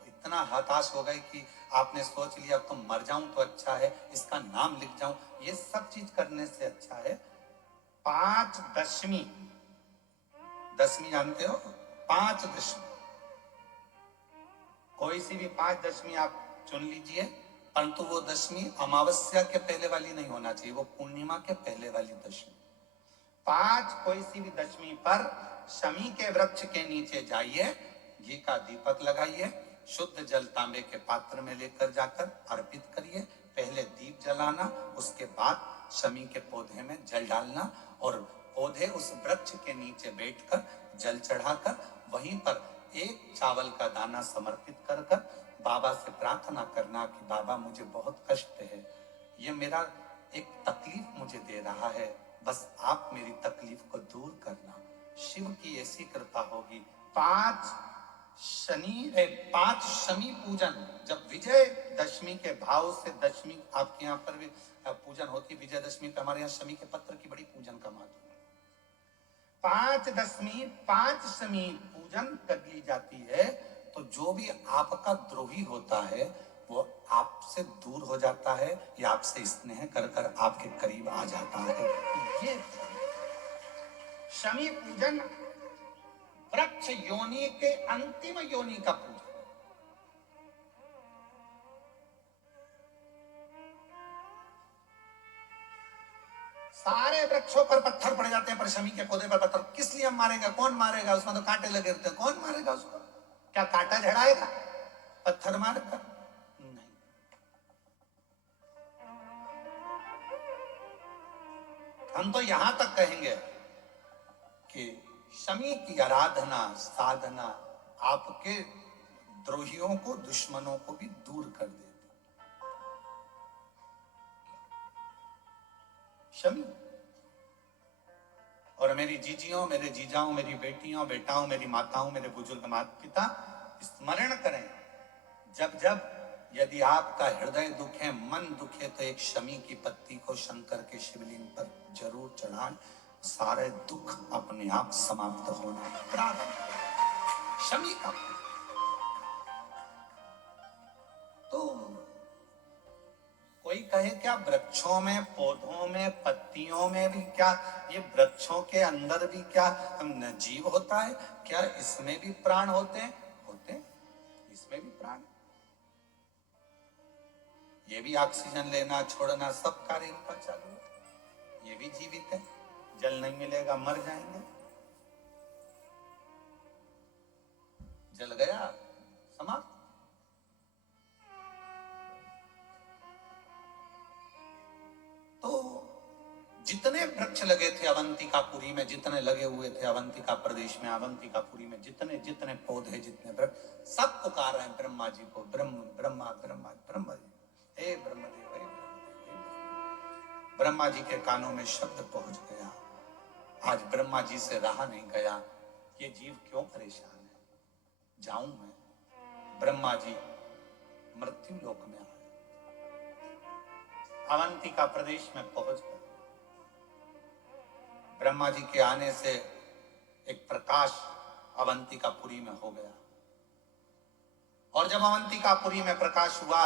इतना हताश हो गए कि आपने सोच लिया तो मर जाऊं तो अच्छा है, इसका नाम लिख जाऊं, ये सब चीज करने से अच्छा है पांच दशमी। दशमी जानते हो? पांच दशमी, कोई सी भी पांच दशमी आप चुन लीजिए, परंतु वो दशमी अमावस्या के पहले वाली नहीं होना चाहिए, वो पूर्णिमा के पहले वाली दशमी। पांच कोई सी भी दशमी पर शमी के वृक्ष के नीचे जाइए, घी का दीपक लगाइए, शुद्ध जल तांबे के पात्र में लेकर जाकर अर्पित करिए। पहले दीप जलाना, उसके बाद शमी के पौधे में जल डालना, और पौधे उस वृक्ष के नीचे बैठकर जल चढ़ाकर वहीं पर एक चावल का दाना समर्पित कर कर बाबा से प्रार्थना करना कि बाबा मुझे बहुत कष्ट है, ये मेरा एक तकलीफ मुझे दे रहा है, बस आप मेरी तकलीफ को दूर करना। शिव की ऐसी कृपा होगी। पांच शमी पूजन, जब विजय दशमी के भाव से, दशमी आपके यहाँ पर भी पूजन होती, विजय दशमी पे हमारे यहाँ शमी के पत्र की बड़ी पूजन का महत्व है। पांच दशमी पांच शमी पूजन कर ली जाती है, तो जो भी आपका द्रोही होता है वो आपसे दूर हो जाता है, या आपसे स्नेह कर कर आपके करीब आ जाता है। ये शमी पूजन वृक्ष योनि के अंतिम योनि का पूजन। सारे वृक्षों पर पत्थर पड़ जाते हैं, पर शमी के पौधे पर पत्थर किस लिए हम मारेगा? कौन मारेगा? उसमें तो कांटे लगे रहते हैं, कौन मारेगा उसको? क्या कांटा झड़ाएगा पत्थर मारकर? नहीं। हम तो यहां तक कहेंगे कि शमी की आराधना, साधना आपके द्रोहियों को, दुश्मनों को भी दूर कर देती। शमी। और मेरी जीजियों, मेरे जीजाओं, मेरी बेटियों, बेटाओं, मेरी माताओं, मेरे बुजुर्ग माता पिता, स्मरण करें, जब जब यदि आपका हृदय दुखे, मन दुखे, तो एक शमी की पत्ती को शंकर के शिवलिंग पर जरूर चढ़ाएं, सारे दुख अपने आप समाप्त होना प्रारंभ। शमी का तो कोई कहे क्या वृक्षों में, पौधों में, पत्तियों में भी क्या, ये वृक्षों के अंदर भी क्या जीव होता है? क्या इसमें भी प्राण होते हैं? होते हैं, इसमें भी प्राण। ये भी ऑक्सीजन लेना छोड़ना सब कार्य इनका चालू है, ये भी जीवित है। जल नहीं मिलेगा मर जाएंगे, जल गया समाप्त। तो जितने वृक्ष लगे थे अवंतिकापुरी में, जितने लगे हुए थे अवंतिका प्रदेश में, अवंतिकापुरी में जितने जितने पौधे, जितने वृक्ष, सब पुकार रहे हैं ब्रह्मा जी को, ब्रह्म ब्रह्मा ब्रह्मा ब्रह्मा जी, हे ब्रह्मदेव, हे ब्रह्मदेव, हे ब्रह्मदेव। ब्रह्मा जी के कानों में शब्द पहुंच गया। आज ब्रह्मा जी से रहा नहीं गया, ये जीव क्यों परेशान है। जाऊं मैं। ब्रह्मा जी मृत्यु लोक में आए, अवंतिका प्रदेश में पहुंच गए। ब्रह्मा जी के आने से एक प्रकाश अवंतिकापुरी में हो गया, और जब अवंतिकापुरी में प्रकाश हुआ,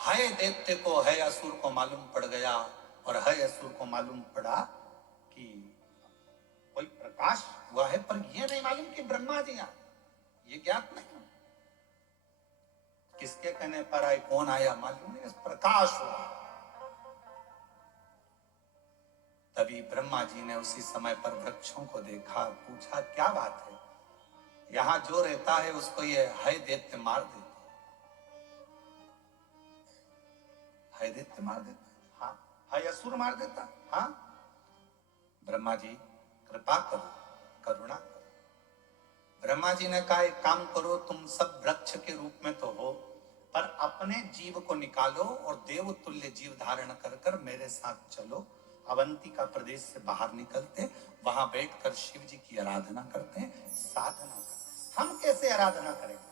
है दैत्य को, है असुर को मालूम पड़ गया, और है असुर को मालूम पड़ा कि कोई प्रकाश हुआ है, पर यह नहीं मालूम कि ब्रह्मा जी आए, ये ज्ञात नहीं। किसके कहने पर आए, कौन आया मालूम नहीं, प्रकाश हुआ। तभी ब्रह्मा जी ने उसी समय पर वृक्षों को देखा, पूछा क्या बात है, यहां जो रहता है उसको ये है दैत्य मार देता है, दैत्य मार देता, हाँ, है असुर मार देता, हाँ। ब्रह्मा जी कृपा करो, करुणा करो। ब्रह्मा जी ने कहा, एक काम करो, तुम सब वृक्ष के रूप में तो हो, पर अपने जीव को निकालो और देव तुल्य जीव धारण कर कर मेरे साथ चलो। अवंतिका प्रदेश से बाहर निकलते, वहां बैठकर शिव जी की आराधना करते हैं, साधना करते। हम कैसे आराधना करेंगे?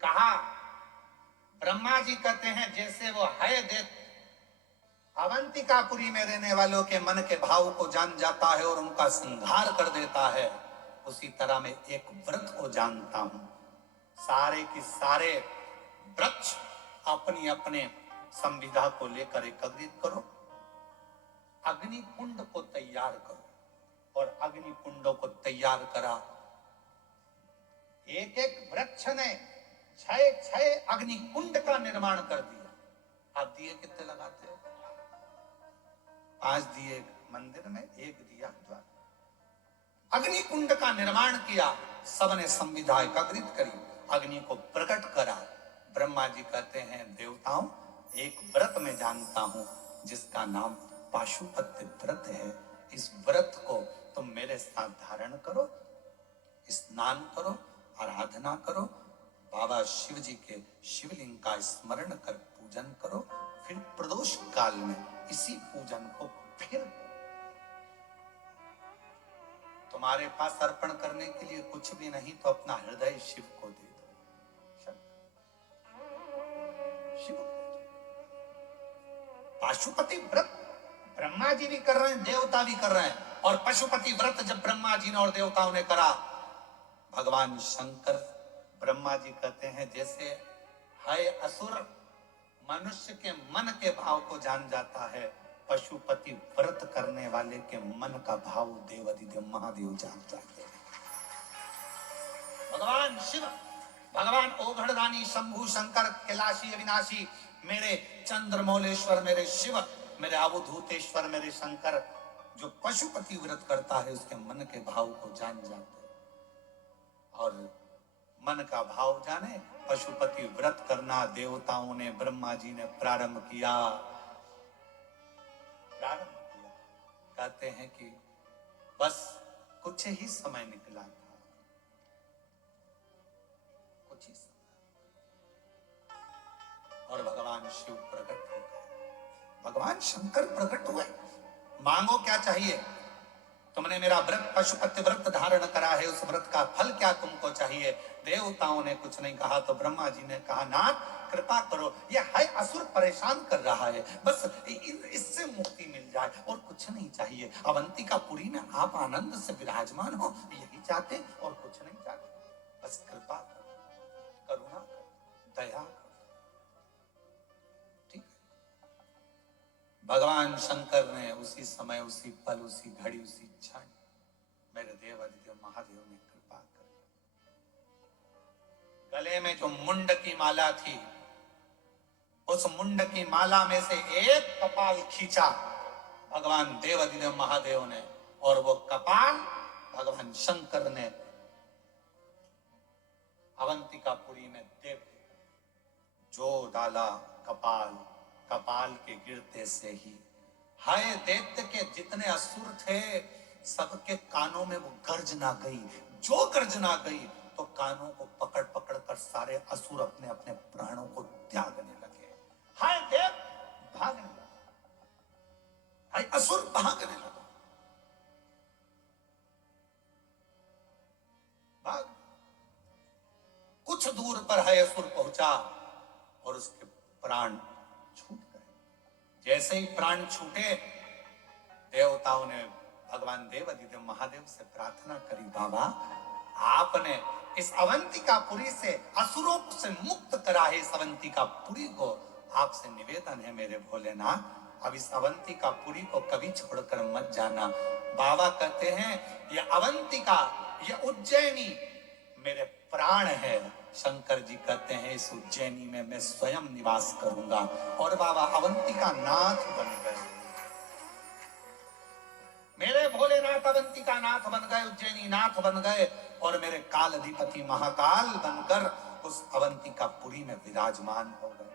कहा, ब्रह्मा जी कहते हैं जैसे वो है दैत्य अवंतिकापुरी में रहने वालों के मन के भाव को जान जाता है और उनका संहार कर देता है, उसी तरह मैं एक व्रत को जानता हूं। सारे की सारे वृक्ष अपनी अपने संविधा को लेकर एकत्रित करो, अग्नि कुंड को तैयार करो, और अग्नि कुंडों को तैयार करा। एक एक वृक्ष ने 6 अग्नि कुंड का निर्माण कर दिया। आप दिए कितने लगाते हो? 5 दिए मंदिर में, 1 दिया ज्वाला। अग्नि कुंड का निर्माण किया, सबने संविधा एकत्रित करी, अग्नि को प्रकट करा। ब्रह्मा जी कहते हैं, देवताओं, एक व्रत में जानता हूं जिसका नाम पाशुपत्य व्रत है। इस व्रत को तुम मेरे साथ धारण करो, स्नान करो, आराधना करो, बाबा शिव जी के शिवलिंग का स्मरण कर पूजन करो, फिर प्रदोष काल में इसी पूजन को फिर तुम्हारे पास अर्पण करने के लिए कुछ भी नहीं तो अपना हृदय शिव को दे दो। शिव पाशुपति व्रत ब्रह्मा जी भी कर रहे हैं, देवता भी कर रहे हैं। और पशुपति व्रत जब ब्रह्मा जी ने और देवताओं ने करा, भगवान शंकर, ब्रह्मा जी कहते हैं जैसे है असुर मनुष्य के मन के भाव को जान जाता है, पशुपति व्रत करने वाले के मन का भाव देवाधिदेव महादेव जान जाते हैं। भगवान शिव, भगवान ओघड़दानी, शंभु शंकर, कैलाशी अविनाशी, मेरे चंद्रमौलेश्वर, मेरे शिव, मेरे अवधूतेश्वर, मेरे शंकर, जो पशुपति व्रत करता है उसके मन के भाव को जान जाते हैं। और मन का भाव जाने, पशुपति व्रत करना देवताओं ने, ब्रह्मा जी ने प्रारंभ किया। कहते हैं कि बस कुछ ही समय निकला था, कुछ ही समय, और भगवान शिव प्रकट हो गए, भगवान शंकर प्रकट हुए। मांगो क्या चाहिए? तुमने मेरा व्रत पशुपति व्रत धारण करा है, उस व्रत का फल क्या तुमको चाहिए? देवताओं ने कुछ नहीं कहा तो ब्रह्मा जी ने कहा, नाथ कृपा करो, ये है असुर परेशान कर रहा है, बस इससे मुक्ति मिल जाए और कुछ नहीं चाहिए। अवंतिकापुरी में आप आनंद से विराजमान हो, यही चाहते और कुछ नहीं चाहते। बस कृपा करो, करुणा करो, दया करो। ठीक है। भगवान शंकर ने उसी समय, उसी पल, उसी घड़ी, उसी क्षण मेरे देवाधिदेव महादेव ने कृपा कर, गले में जो मुंड की माला थी, उस मुंड की माला में से एक कपाल खींचा भगवान देवाधिदेव महादेव ने, और वो कपाल भगवान शंकर ने अवंतिकापुरी में देव जो डाला कपाल, कपाल के गिरते से ही हाय दैत्य के जितने असुर थे सबके कानों में वो गर्जना गई। जो गर्जना गई तो कानों को पकड़ पकड़ कर सारे असुर अपने अपने प्राणों को त्यागने लगे। हाय देव भागने लगे। भाई असुर भागने लगा, भाग। कुछ दूर पर है असुर पहुंचा और उसके प्राण छूट गए। जैसे ही प्राण छूटे, देवताओं ने भगवान देवाधिदेव महादेव से प्रार्थना करी, बाबा आपने इस अवंतिकापुरी से असुरों से मुक्त करा है। इस अवंतिकापुरी को आपसे निवेदन है मेरे भोलेनाथ, अब इस अवंतिकापुरी को कभी छोड़कर मत जाना। बाबा कहते हैं ये अवंतिका, ये उज्जैनी मेरे प्राण है। शंकर जी कहते हैं इस उज्जैनी में मैं स्वयं निवास करूंगा। और बाबा अवंतिका नाथ बन गए, मेरे भोलेनाथ अवंतिका नाथ बन गए, उज्जैनी नाथ बन गए और मेरे काल अधिपति महाकाल बनकर उस अवंतिकापुरी में विराजमान हो गए।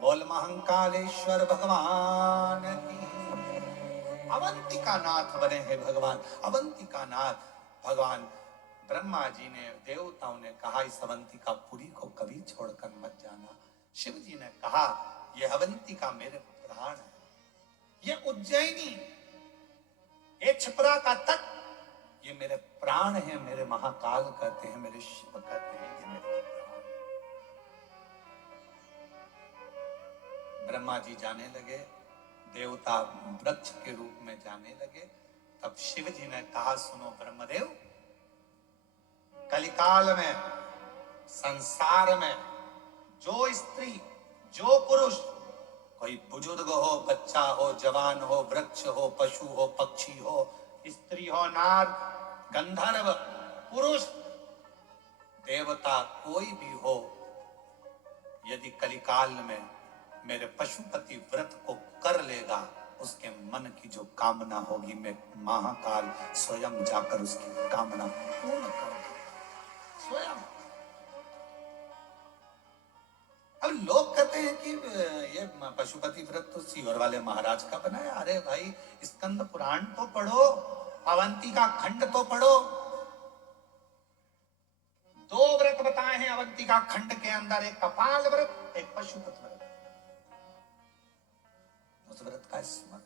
बोल महाकालेश्वर भगवान की। अवंतिका नाथ बने हैं भगवान, अवंतिका नाथ। भगवान ब्रह्मा जी ने, देवताओं ने कहा इस अवंतिकापुरी को कभी छोड़कर मत जाना। शिव जी ने कहा यह अवंतिका मेरे प्राण है, ये उज्जैनी, ये छिपरा का तट, ये मेरे प्राण है। मेरे महाकाल कहते हैं, मेरे शिव कहते हैं ये मेरे प्राण। ब्रह्मा जी जाने लगे, देवता वृक्ष के रूप में जाने लगे। तब शिव जी ने कहा सुनो ब्रह्मदेव, कलिकाल में संसार में जो स्त्री जो पुरुष, कोई बुजुर्ग हो, बच्चा हो, जवान हो, वृक्ष हो, पशु हो, पक्षी हो, स्त्री हो, नार, गंधर्व, पुरुष, देवता, कोई भी हो, यदि कलिकाल में मेरे पशुपति व्रत को कर लेगा, उसके मन की जो कामना होगी मैं महाकाल स्वयं जाकर उसकी कामना पूर्ण करूंगा स्वयं। अब लोग कहते हैं कि ये पशुपति व्रत तो सीहोर वाले महाराज का बनाया। अरे भाई स्कंद पुराण तो पढ़ो, अवंतिका खंड तो पढ़ो। 2 व्रत बताए हैं अवंतिका खंड के अंदर, एक कपाल व्रत, एक पशुपति व्रत। उस व्रत का स्मरण,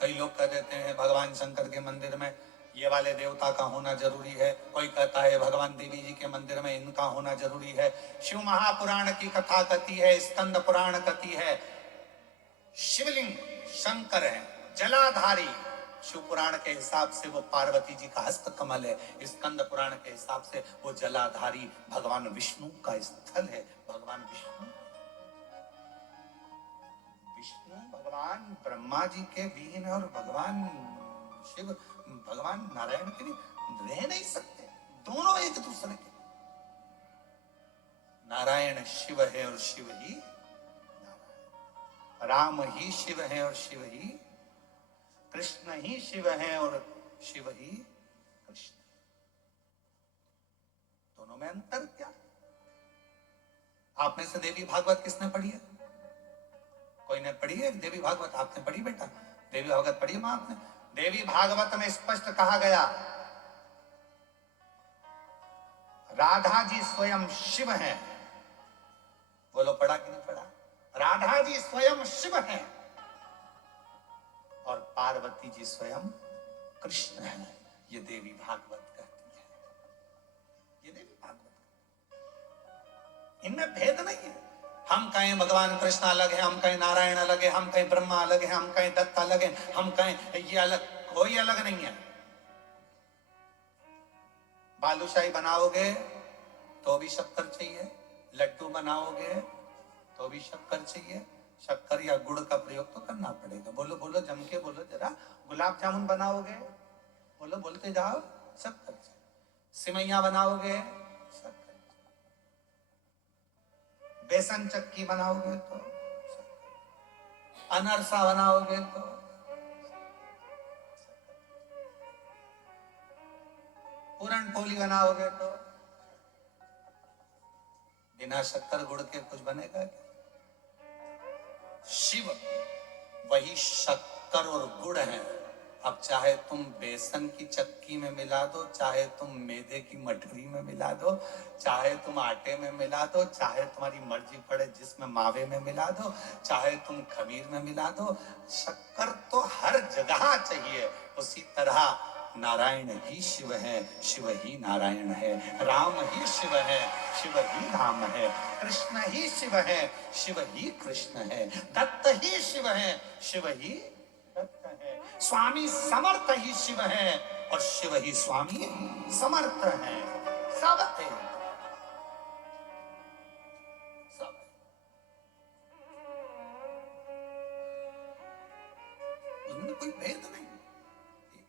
कई लोग कह देते हैं भगवान शंकर के मंदिर में ये वाले देवता का होना जरूरी है, कोई कहता है भगवान देवी जी के मंदिर में इनका होना जरूरी है। शिव महापुराण की कथा कहती है, स्कंद पुराण कहती है शिवलिंग शंकर है, जलाधारी। शिव पुराण के हिसाब से वो पार्वती जी का हस्त कमल है, स्कंद पुराण के हिसाब से वो जलाधारी भगवान विष्णु का स्थल है। भगवान विष्णु भगवान ब्रह्मा जी के बीन और भगवान शिव भगवान नारायण के भी रह नहीं सकते, दोनों एक दूसरे के। नारायण शिव है और शिव ही नारायण, राम ही शिव है और शिव ही कृष्ण, ही शिव है और शिव ही कृष्ण। दोनों में अंतर क्या? आप में से देवी भागवत किसने पढ़ी है? कोई ने पढ़ी है देवी भागवत? आपने पढ़ी बेटा? देवी भागवत पढ़ी मां आपने? देवी भागवत में स्पष्ट कहा गया राधा जी स्वयं शिव हैं। बोलो पढ़ा कि नहीं पढ़ा? राधा जी स्वयं शिव हैं और पार्वती जी स्वयं कृष्ण हैं। ये देवी भागवत कहती है, ये देवी भागवत। इनमें भेद नहीं है। हम कहें भगवान कृष्ण अलग है, हम कहें नारायण अलग है, हम कहें ब्रह्मा अलग है, हम कहें दत्त अलग है, हम कहें ये अलग, कोई अलग नहीं है। बालूशाही बनाओगे तो भी शक्कर चाहिए, लड्डू बनाओगे तो भी शक्कर चाहिए। शक्कर या गुड़ का प्रयोग तो करना पड़ेगा। बोलो बोलो जम के बोलो जरा। गुलाब जामुन बनाओगे, बोलो बोलते जाओ, शक्कर चाहिए। सिमैया बनाओगे, शक्कर। बेसन चक्की बनाओगे तो, अनरसा बनाओगे तो, पूरन पोली बनाओगे तो, बिना शक्कर गुड़ के कुछ बनेगा क्या? शिव वही शक्कर और गुड़ है अब चाहे तुम बेसन की चक्की में मिला दो, चाहे तुम मैदे की मठरी में मिला दो, चाहे तुम आटे में मिला दो, चाहे तुम्हारी मर्जी पड़े जिसमें मावे में मिला दो, चाहे तुम खमीर में मिला दो, शक्कर तो हर जगह चाहिए। उसी तरह नारायण ही शिव है, शिव ही नारायण है, राम ही शिव है, शिव ही राम है, कृष्ण ही शिव है, शिव ही कृष्ण है, दत्त ही शिव है, शिव ही दत्त है, स्वामी समर्थ ही शिव है और शिव ही स्वामी समर्थ है। सब है, सब है। उसमें कोई भेद नहीं।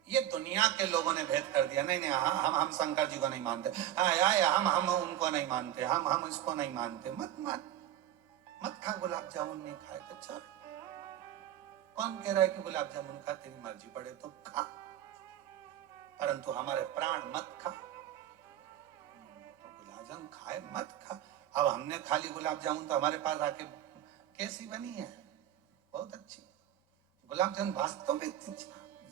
ये दुनिया के लोगों ने भेद कर दिया, नहीं नहीं हम शंकर जी को नहीं मानते, हम उनको नहीं मानते, हम इसको नहीं मानते। मत खा गुलाब जामुन, नहीं खाए तो चल। कौन कह रहा है कि गुलाब जामुन खा, तेरी मर्जी पड़े तो खा, परंतु हमारे प्राण मत खा। तो गुलाब जामुन खाए मत खा। अब हमने खा ली गुलाब जामुन तो हमारे पास आके कैसी बनी है? बहुत अच्छी गुलाब जामुन, वास्तव में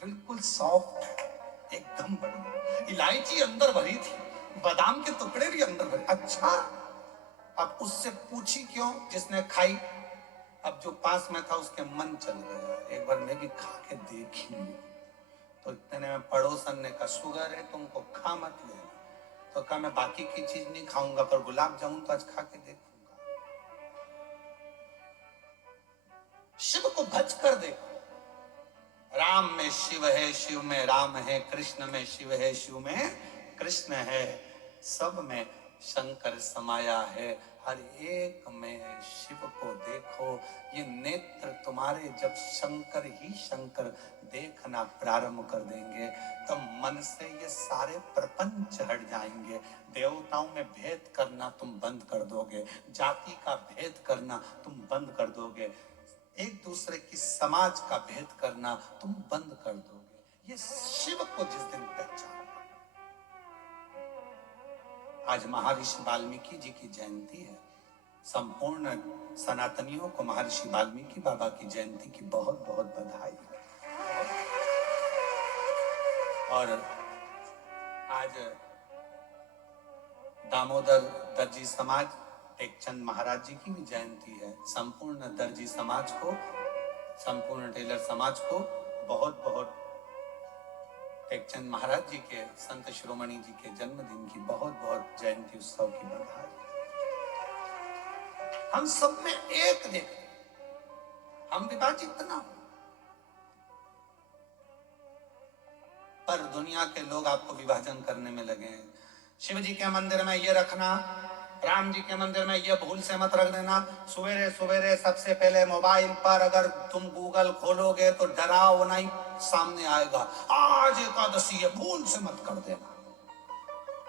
बिल्कुल सॉफ्ट, एकदम बढ़िया। इलायची अंदर भरी थी, बादाम के टुकड़े भी अंदर भरे। अच्छा, अब उससे पूछी क्यों जिसने खाई? अब जो पास में था उसके मन चल गया, एक बार मैं भी खा के देखी। तो इतने में पड़ोसन ने कहा शुगर है तुमको, खा मत लेना। तो कहा मैं बाकी की चीज नहीं खाऊंगा पर गुलाब जामुन तो आज खा के देखूंगा। शिव को भज कर देखो। राम में शिव है, शिव में राम है, कृष्ण में शिव है, शिव में कृष्ण है, सब में शंकर समाया है। हर एक में शिव को देखो। ये नेत्र तुम्हारे जब शंकर ही शंकर देखना प्रारंभ कर देंगे तब मन से ये सारे प्रपंच हट जाएंगे। देवताओं में भेद करना तुम बंद कर दोगे, जाति का भेद करना तुम बंद कर दोगे, एक दूसरे की समाज का भेद करना तुम बंद कर दोगे। ये शिव को जिस दिन पहचान। आज महर्षि वाल्मीकि जी की जयंती है। संपूर्ण सनातनियों को महर्षि वाल्मीकि बाबा की जयंती की बहुत बहुत बधाई। और आज दामोदर दर्जी समाज टेकचंद महाराज जी की भी जयंती है। संपूर्ण दर्जी समाज को, संपूर्ण टेलर समाज को बहुत बहुत टेकचंद महाराज जी के, संत शिरोमणि जी के जन्मदिन की बहुत बहुत जयंती उत्सव की बधाई। हम सब में एक देख, हम विभाजित ना हो, पर दुनिया के लोग आपको विभाजन करने में लगे हैं। शिव जी के मंदिर में ये रखना, राम जी के मंदिर में ये भूल से मत रख देना। सवेरे सवेरे सबसे पहले मोबाइल पर अगर तुम गूगल खोलोगे तो डरावना ही सामने आएगा, आज एकादशी है, भूल से मत कर देना।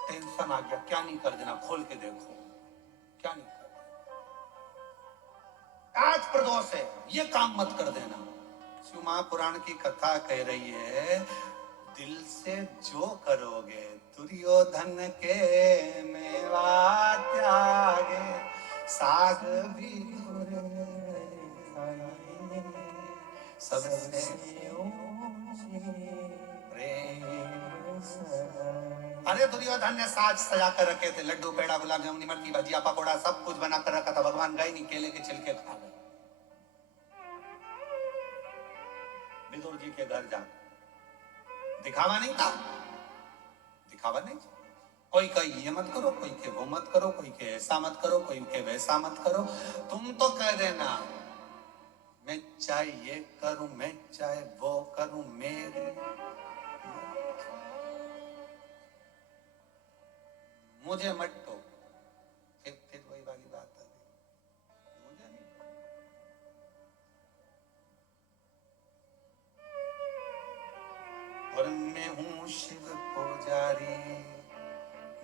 टेंशन आ गया, क्या नहीं कर देना, खोल के देखो क्या नहीं कर देना। आज प्रदोष है, ये काम मत कर देना। शिव महापुराण की कथा कह रही है, दिल से जो करोगे दुर्योधन के मेवा त्यागे, साग भी सबसे अरे दुर्योधन ने साज सजा कर रखे थे, लड्डू पेड़ा गुलाब जामुन इमरती भजिया पकोड़ा सब कुछ बना कर रखा था। भगवान गए नहीं, केले के छिलके खा गए। विदुर जी के घर जा, दिखावा नहीं था, दिखावा नहीं। कोई कहे ये मत करो, कोई के वो मत करो, कोई के ऐसा मत करो, कोई के वैसा मत करो। तुम तो कह देना मैं चाहे ये करूं, मैं चाहे वो करूं, मेरी मुझे मत टो। फिर वही वाली बात है, मुझे नहीं। और मैं हूं शिव पुजारी,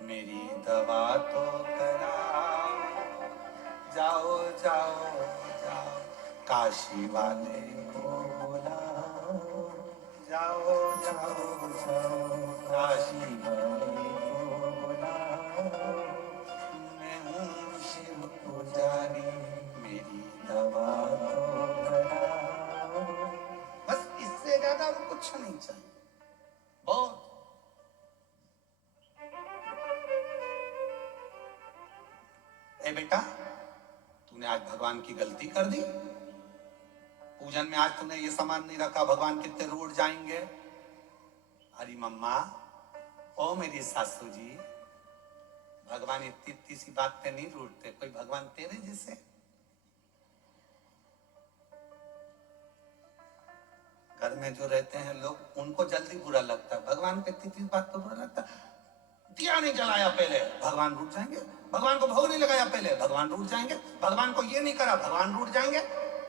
मेरी दवा तो कराओ, जाओ जाओ जाओ काशी वाले को बुलाओ, जाओ जाओ जाओ काशी वाले को बुलाओ। मैं हूँ शिव पुजारी, मेरी दवा तो कराओ। बस इससे ज्यादा कुछ नहीं। चाहिए, बहुत। ए बेटा, तूने आज भगवान की गलती कर दी। पूजन में आज तूने ये सामान नहीं रखा, भगवान कितने रूठ जाएंगे। अरे मम्मा, ओ मेरी सासू जी, भगवान इतनी इतनी सी बात पे नहीं रूठते, कोई भगवान तेरे जैसे। घर में जो रहते हैं लोग, उनको जल्दी बुरा लगता है, भगवान को इतनी बात तो बुरा लगता है। दिया नहीं जलाया पहले, भगवान रूठ जाएंगे। भगवान को भोग नहीं लगाया पहले, भगवान रूठ जाएंगे। भगवान को ये नहीं करा, भगवान रूठ जाएंगे।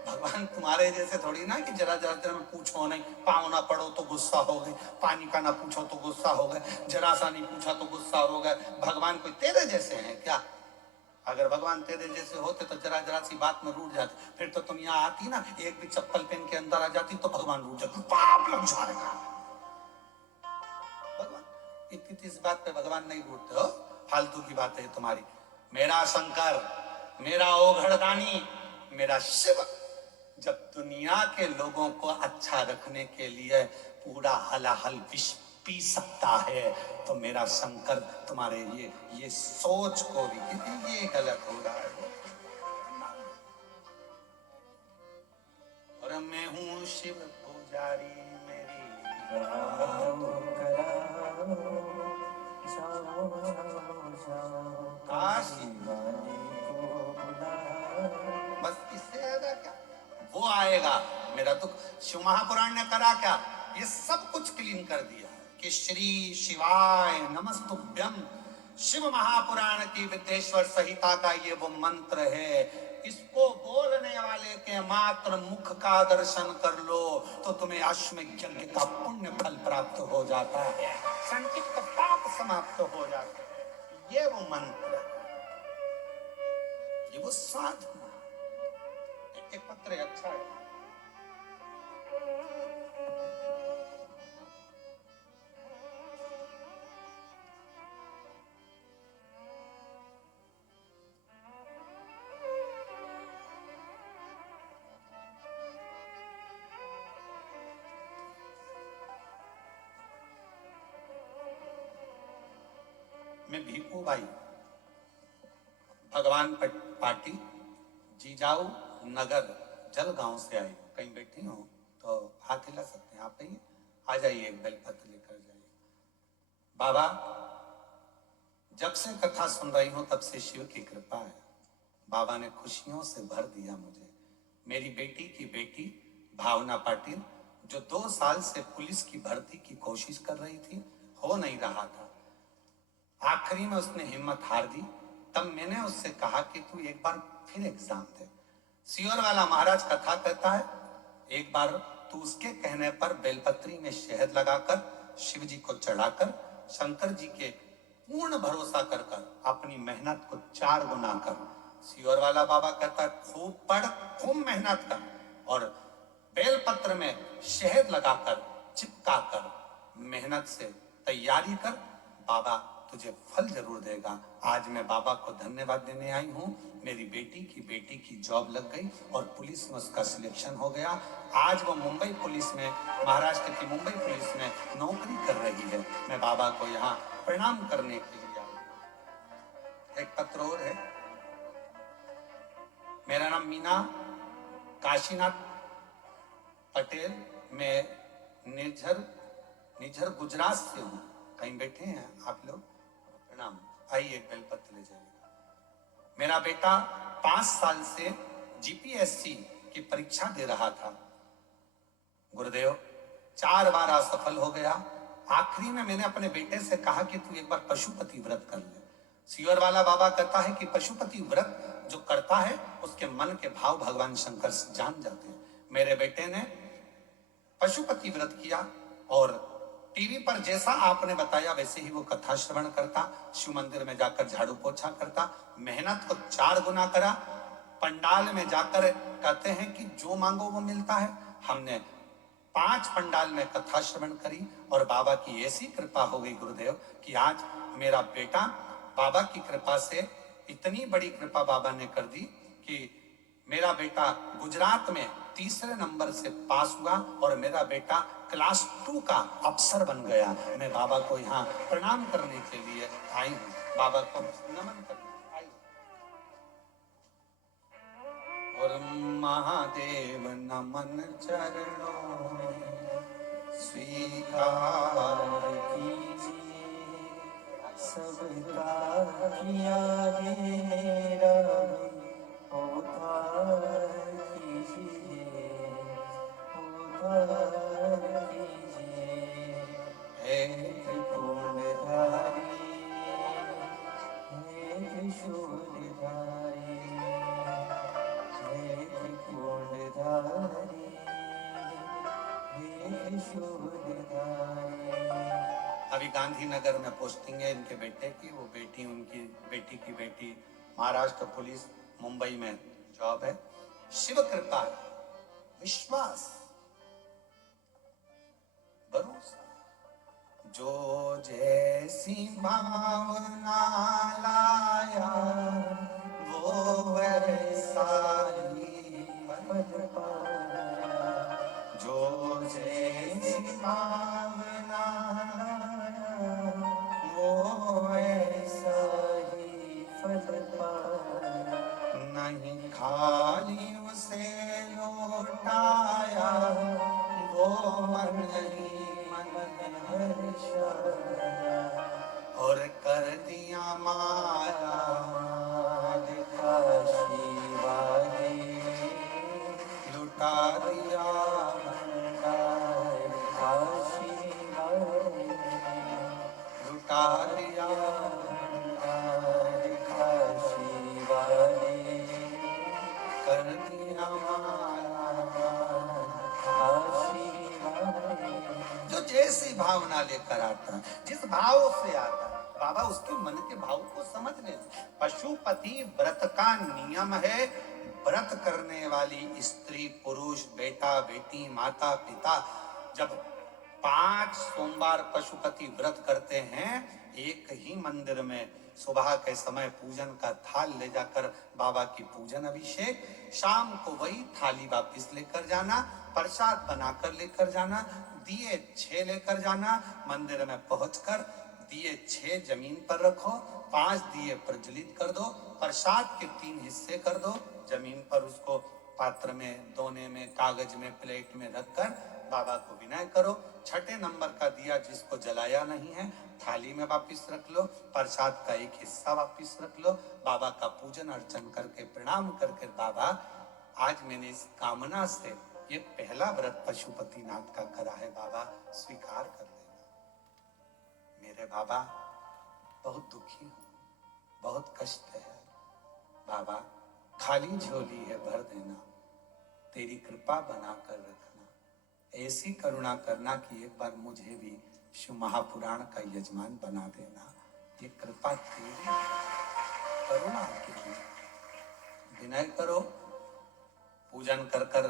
भगवान तुम्हारे जैसे थोड़ी ना कि जरा जरा जरा में पूछो नहीं, पाँव ना पड़ो तो गुस्सा हो गए, पानी का ना पूछो तो गुस्सा हो गए, जरा सा नहीं पूछा तो गुस्सा हो गए। भगवान कोई तेरे जैसे हैं क्या? अगर भगवान तेरे जैसे होते तो जरा जरा सी बात में रूठ जाते। फिर तो तुम यहाँ आती ना, एक भी चप्पल पहन के अंदर आ जाती तो भगवान रूठ जाते, पाप लग जाएगा। भगवान इतनी इस बात पे भगवान नहीं रूठते हो, फालतू की बात है तुम्हारी। मेरा शंकर, मेरा ओघड़दानी, मेरा शिव जब दुनिया के लोगों को अच्छा रखने के लिए पूरा हलाहल विष पी सकता है, तो मेरा शंकर तुम्हारे ये सोच को भी ये गलत हो रहा है। और मैं हूँ शिव पुजारी, मेरी बस इससे ज्यादा क्या वो आएगा। मेरा दुख शिव महापुराण ने करा क्या? ये सब कुछ क्लीन कर दिया कि श्री शिवाय नमस्तुभ्यम। शिव महापुराण की विद्येश्वर संहिता का ये वो मंत्र है, इसको बोलने वाले के मात्र मुख का दर्शन कर लो तो तुम्हें अश्वमेध यज्ञ का पुण्य फल प्राप्त हो जाता है, संचित पाप समाप्त हो जाते हैं। ये वो मंत्र, ये वो साधना। एक पत्र अच्छा है। मैं भीखू भाई, भगवान पाटी, जीजाऊ नगर, जलगांव से आई। कहीं बैठी हो तो हाथ हिला सकते हैं, आप कहीं आ जाइए, एक बेलपत्र लेकर जाइए। बाबा, जब से कथा सुन रही हूं तब से शिव की कृपा है। बाबा ने खुशियों से भर दिया मुझे। मेरी बेटी की बेटी भावना पाटिल, जो 2 साल से पुलिस की भर्ती की कोशिश कर रही थी, हो नहीं रहा था। आखिरी में उसने हिम्मत हार दी। तब मैंने उससे कहा कि तू एक बार फिर एग्जाम दे। सियोर वाला महाराज कथा कहता है, एक बार तू उसके कहने पर बेलपत्री में शहद लगाकर शिव जी को चढ़ाकर शंकर जी के पूर्ण भरोसा कर अपनी मेहनत को 4 गुना कर। सियोर वाला बाबा कहता है, खूब पढ़, खूब मेहनत कर और बेलपत्र में शहद लगाकर चिपकाकर मेहनत से तैयारी कर, बाबा तुझे फल जरूर देगा। आज मैं बाबा को धन्यवाद देने आई हूँ। मेरी बेटी की जॉब लग गई और पुलिस में उसका सिलेक्शन हो गया। आज वो मुंबई पुलिस में, महाराष्ट्र की मुंबई पुलिस में नौकरी कर रही है। मैं बाबा को यहाँ प्रणाम करने के लिए आया। एक पत्र और है। मेरा नाम मीना काशीनाथ पटेल, मैं निझर गुजरात से हूँ। कहीं बैठे हैं आप लोग? प्रणाम। आइए, एक बेलपत्र ले जाइए। मेरा बेटा 5 साल से जीपीएससी की परीक्षा दे रहा था। गुरुदेव 4 बार असफल हो गया। आखिरी में मैंने अपने बेटे से कहा कि तू एक बार पशुपति व्रत कर ले। सियोर वाला बाबा कहता है कि पशुपति व्रत जो करता है उसके मन के भाव भगवान शंकर जान जाते हैं। मेरे बेटे ने पशुपति व्रत किया और टीवी पर जैसा आपने बताया वैसे ही वो कथा श्रवण करता, शिव मंदिर में जाकर झाड़ू पोछा करता, मेहनत को 4 गुना करा। पंडाल में जाकर कहते हैं कि जो मांगो वो मिलता है। हमने 5 पंडाल में कथा श्रवण करी और बाबा की ऐसी कृपा हो गई गुरुदेव कि आज मेरा बेटा, बाबा की कृपा से इतनी बड़ी कृपा बाबा ने कर दी कि मेरा बेटा गुजरात में तीसरे नंबर से पास हुआ और मेरा बेटा क्लास 2 का अफसर बन गया। मैं बाबा को यहाँ प्रणाम करने के लिए आई हूँ, बाबा को नमन करने आई हूँ। और महादेव नमन चरणों में स्वीकार कीजिए, सबका किया मेरा उद्धार कीजिए, उद्धार कीजिए। हे त्रिपुरधारी, हे त्रिशूलधारी, हे त्रिपुरधारी, हे त्रिशूलधारी। अभी गांधीनगर में पोस्टिंग है इनके बेटे की, वो बेटी उनकी बेटी की बेटी महाराष्ट्र पुलिस मुंबई में जॉब है। शिव कृपा, विश्वास, भरोसा, जो जैसी भावना लाया वो वैसा ही फल पाया, जो जैसी भावना लाया वो वैसा ही फल पाया। नहीं खाली उसे लौटाया वो मन ही मन हर्षाया, और कर दिया माया का शिवाजी, लुटा दिया भंडार का शिवाजी, लुटा दिया भंडार का शिवाजी, कर दिया माया का शिवाजी। जो जैसी भावना लेकर आता है, जिस भाव से आता है, बाबा उसके मन के भाव को समझ ले। पशुपति व्रत का नियम है, व्रत करने वाली स्त्री पुरुष बेटा बेटी माता पिता जब 5 सोमवार पशुपति व्रत करते हैं, एक ही मंदिर में सुबह के समय पूजन का थाल ले जाकर बाबा की पूजन अभिषेक, शाम को वही थाली वापिस लेकर जाना, प्रसाद बनाकर लेकर जाना, दिए 6 लेकर जाना, मंदिर में पहुंचकर दिए 6 जमीन पर रखो, 5 दिए प्रज्वलित कर दो, प्रसाद के 3 हिस्से कर दो, जमीन पर उसको पात्र में, दोने में, कागज में, प्लेट में रखकर बाबा को विनय करो। 6ठे नंबर का दिया जिसको जलाया नहीं है थाली में वापिस रख लो, प्रसाद का एक हिस्सा वापिस रख लो, बाबा का पूजन अर्चन करके प्रणाम करके, बाबा आज मैंने इस कामना से ये पहला व्रत पशुपतिनाथ का करा है, बाबा स्वीकार कर लेना। मेरे बाबा बहुत दुखी हूँ, बहुत कष्ट है बाबा, खाली झोली है भर देना, तेरी कृपा बना कर रखना, ऐसी करुणा करना कि एक बार मुझे भी शिव महापुराण का यजमान बना देना। ये कृपा तेरी करुणा के लिए विनय करो। पूजन कर कर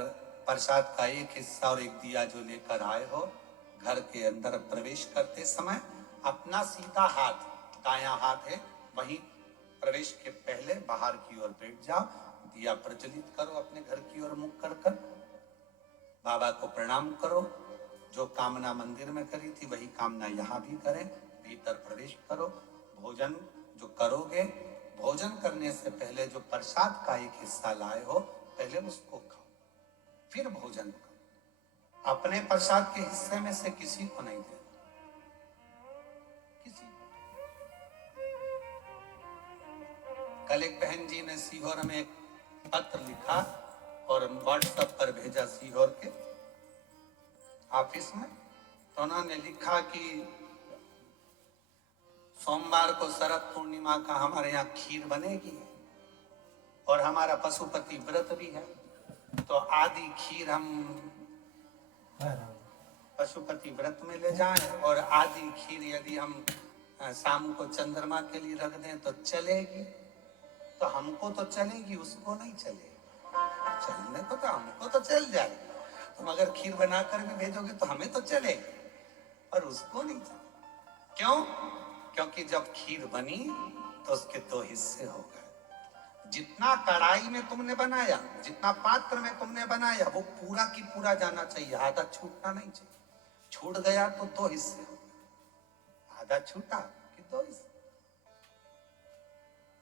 प्रसाद का एक हिस्सा और एक दिया जो लेकर आए हो, घर के अंदर प्रवेश करते समय अपना सीधा हाथ, दायां हाथ है, वहीं प्रवेश के पहले बाहर की ओर बैठ जाओ, दिया प्रज्वलित करो, अपने घर की ओर मुख कर कर बाबा को प्रणाम करो। जो कामना मंदिर में करी थी वही कामना यहाँ भी करें, भीतर प्रवेश करो। भोजन जो करोगे, भोजन करने से पहले जो प्रसाद का एक हिस्सा लाए हो, पहले उसको खाओ, फिर भोजन करो। अपने प्रसाद के हिस्से में से किसी को नहीं देना, किसी को। कल एक बहन जी ने सीहोर में एक पत्र लिखा और व्हाट्सएप पर भेजा सीहोर के ऑफिस में, तो उन्होंने लिखा कि सोमवार को शरद पूर्णिमा का हमारे यहाँ खीर बनेगी और हमारा पशुपति व्रत भी है, तो आधी खीर हम पशुपति व्रत में ले जाएं और आधी खीर यदि हम शाम को चंद्रमा के लिए रख दें तो चलेगी। तो हमको तो चलेगी, उसको नहीं चलेगी। चलने को तो हमको तो चल जाए, तुम अगर खीर बनाकर भी भेजोगे तो हमें तो चलेगी, पर उसको नहीं चलेगी। क्यों? क्योंकि जब खीर बनी तो उसके 2 हिस्से हो गए। जितना कढ़ाई में तुमने बनाया, जितना पात्र में तुमने बनाया, वो पूरा की पूरा जाना चाहिए, आधा छूटना नहीं चाहिए। छूट गया तो दो हिस्से हो गए, आधा छूटा कि दो हिस्से।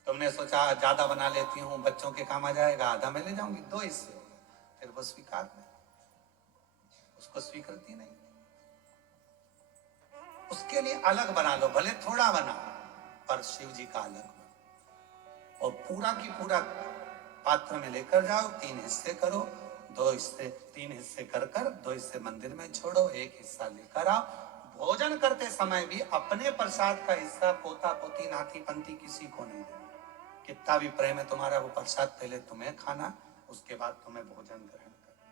तुमने सोचा ज्यादा बना लेती हूँ, बच्चों के काम आ जाएगा, आधा मैं ले जाऊंगी, दो हिस्से हो गए। फिर वो स्वीकार नहीं, उसको स्वीकृति नहीं। उसके लिए अलग बना लो, भले थोड़ा बना, पर शिव जी का अलग बना। और पूरा की पूरा पात्र में लेकर जाओ, 3 हिस्से करो, 2 हिस्से, 3 हिस्से कर कर 2 हिस्से मंदिर में छोड़ो, 1 हिस्सा लेकर आओ। भोजन करते समय भी अपने प्रसाद का हिस्सा पोता पोती नाती पंती किसी को नहीं देना। कितना भी प्रेम है तुम्हारा, वो प्रसाद पहले तुम्हें खाना, उसके बाद तुम्हें भोजन ग्रहण करना।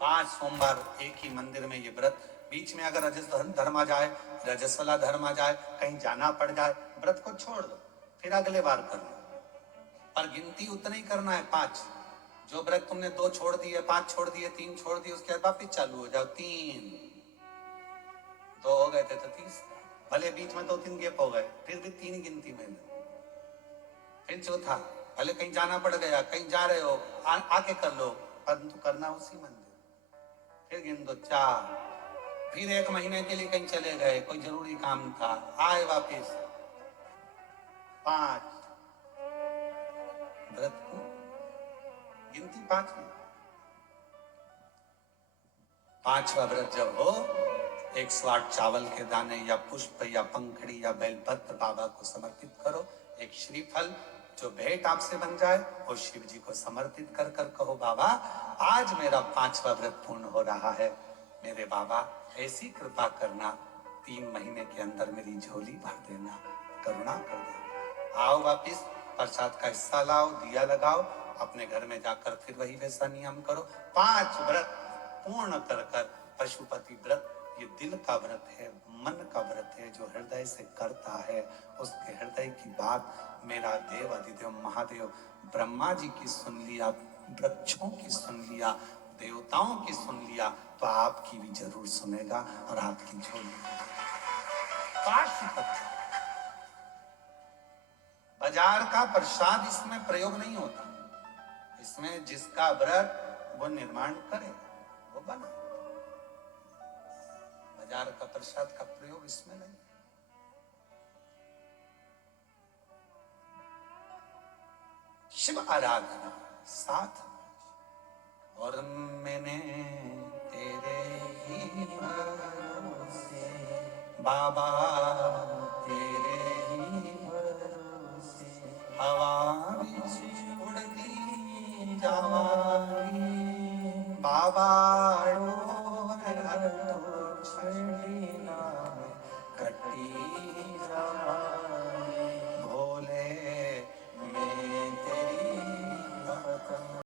5 सोमवार एक ही मंदिर में ये व्रत। बीच में अगर रजस धर्म आ जाए, रजस वाला धर्म आ जाए, कहीं जाना पड़ जाए, व्रत को छोड़ दो, फिर अगले बार कर लो। पर गिनती उतना ही करना है, 5। जो व्रत तुमने 2 छोड़ दिए, 5 छोड़ दिए, 3 छोड़ दिए, उसके बाद वापिस चालू हो जाओ। 3 2 हो गए थे तो 30, भले बीच में 2-3 गैप हो गए, फिर भी 3 गिनती में लो। फिर चौथा, भले कहीं जाना पड़ गया, कहीं जा रहे हो, आके कर लो, परंतु करना उसी मंदिर। फिर गिन दो 4, फिर 1 महीने के लिए कहीं चले गए, कोई जरूरी काम था, आए वापिस 5। व्रत को गिनती 5 की। 5वां व्रत जब हो, 108 चावल के दाने या पुष्प या पंखड़ी या बेलपत्र बाबा को समर्पित करो। एक श्रीफल जो भेंट आपसे बन जाए, वो शिव जी को समर्पित कर कर कहो, बाबा आज मेरा 5वां व्रत पूर्ण हो रहा है, मेरे बाबा ऐसी कृपा करना, 3 महीने के अंदर मेरी झोली भर देना, करुणा कर देना। आओ वापिस प्रसाद का हिस्सा लाओ, दिया लगाओ, अपने घर में जाकर फिर वही वैसा नियम करो। 5 व्रत पूर्ण कर कर पशुपति व्रत, ये दिल का व्रत है, मन का व्रत है, जो हृदय से करता है, उसके हृदय की बात मेरा देव अधिदेव महादेव ब्रह्मा जी की सुन लिया, वृक्षों की सुन लिया, देवताओं की सुन लिया, तो आपकी भी जरूर सुनेगा और आपकी झोली। बाजार का प्रसाद इसमें प्रयोग नहीं होता, इसमें जिसका व्रत वो निर्माण करे, वो बना। बाजार का प्रसाद का प्रयोग इसमें नहीं। शिव आराधना साथ, और मैंने तेरे ही भरोसे बाबा, तेरे ही भरोसे हवा भी उड़ती जावागी, बाबा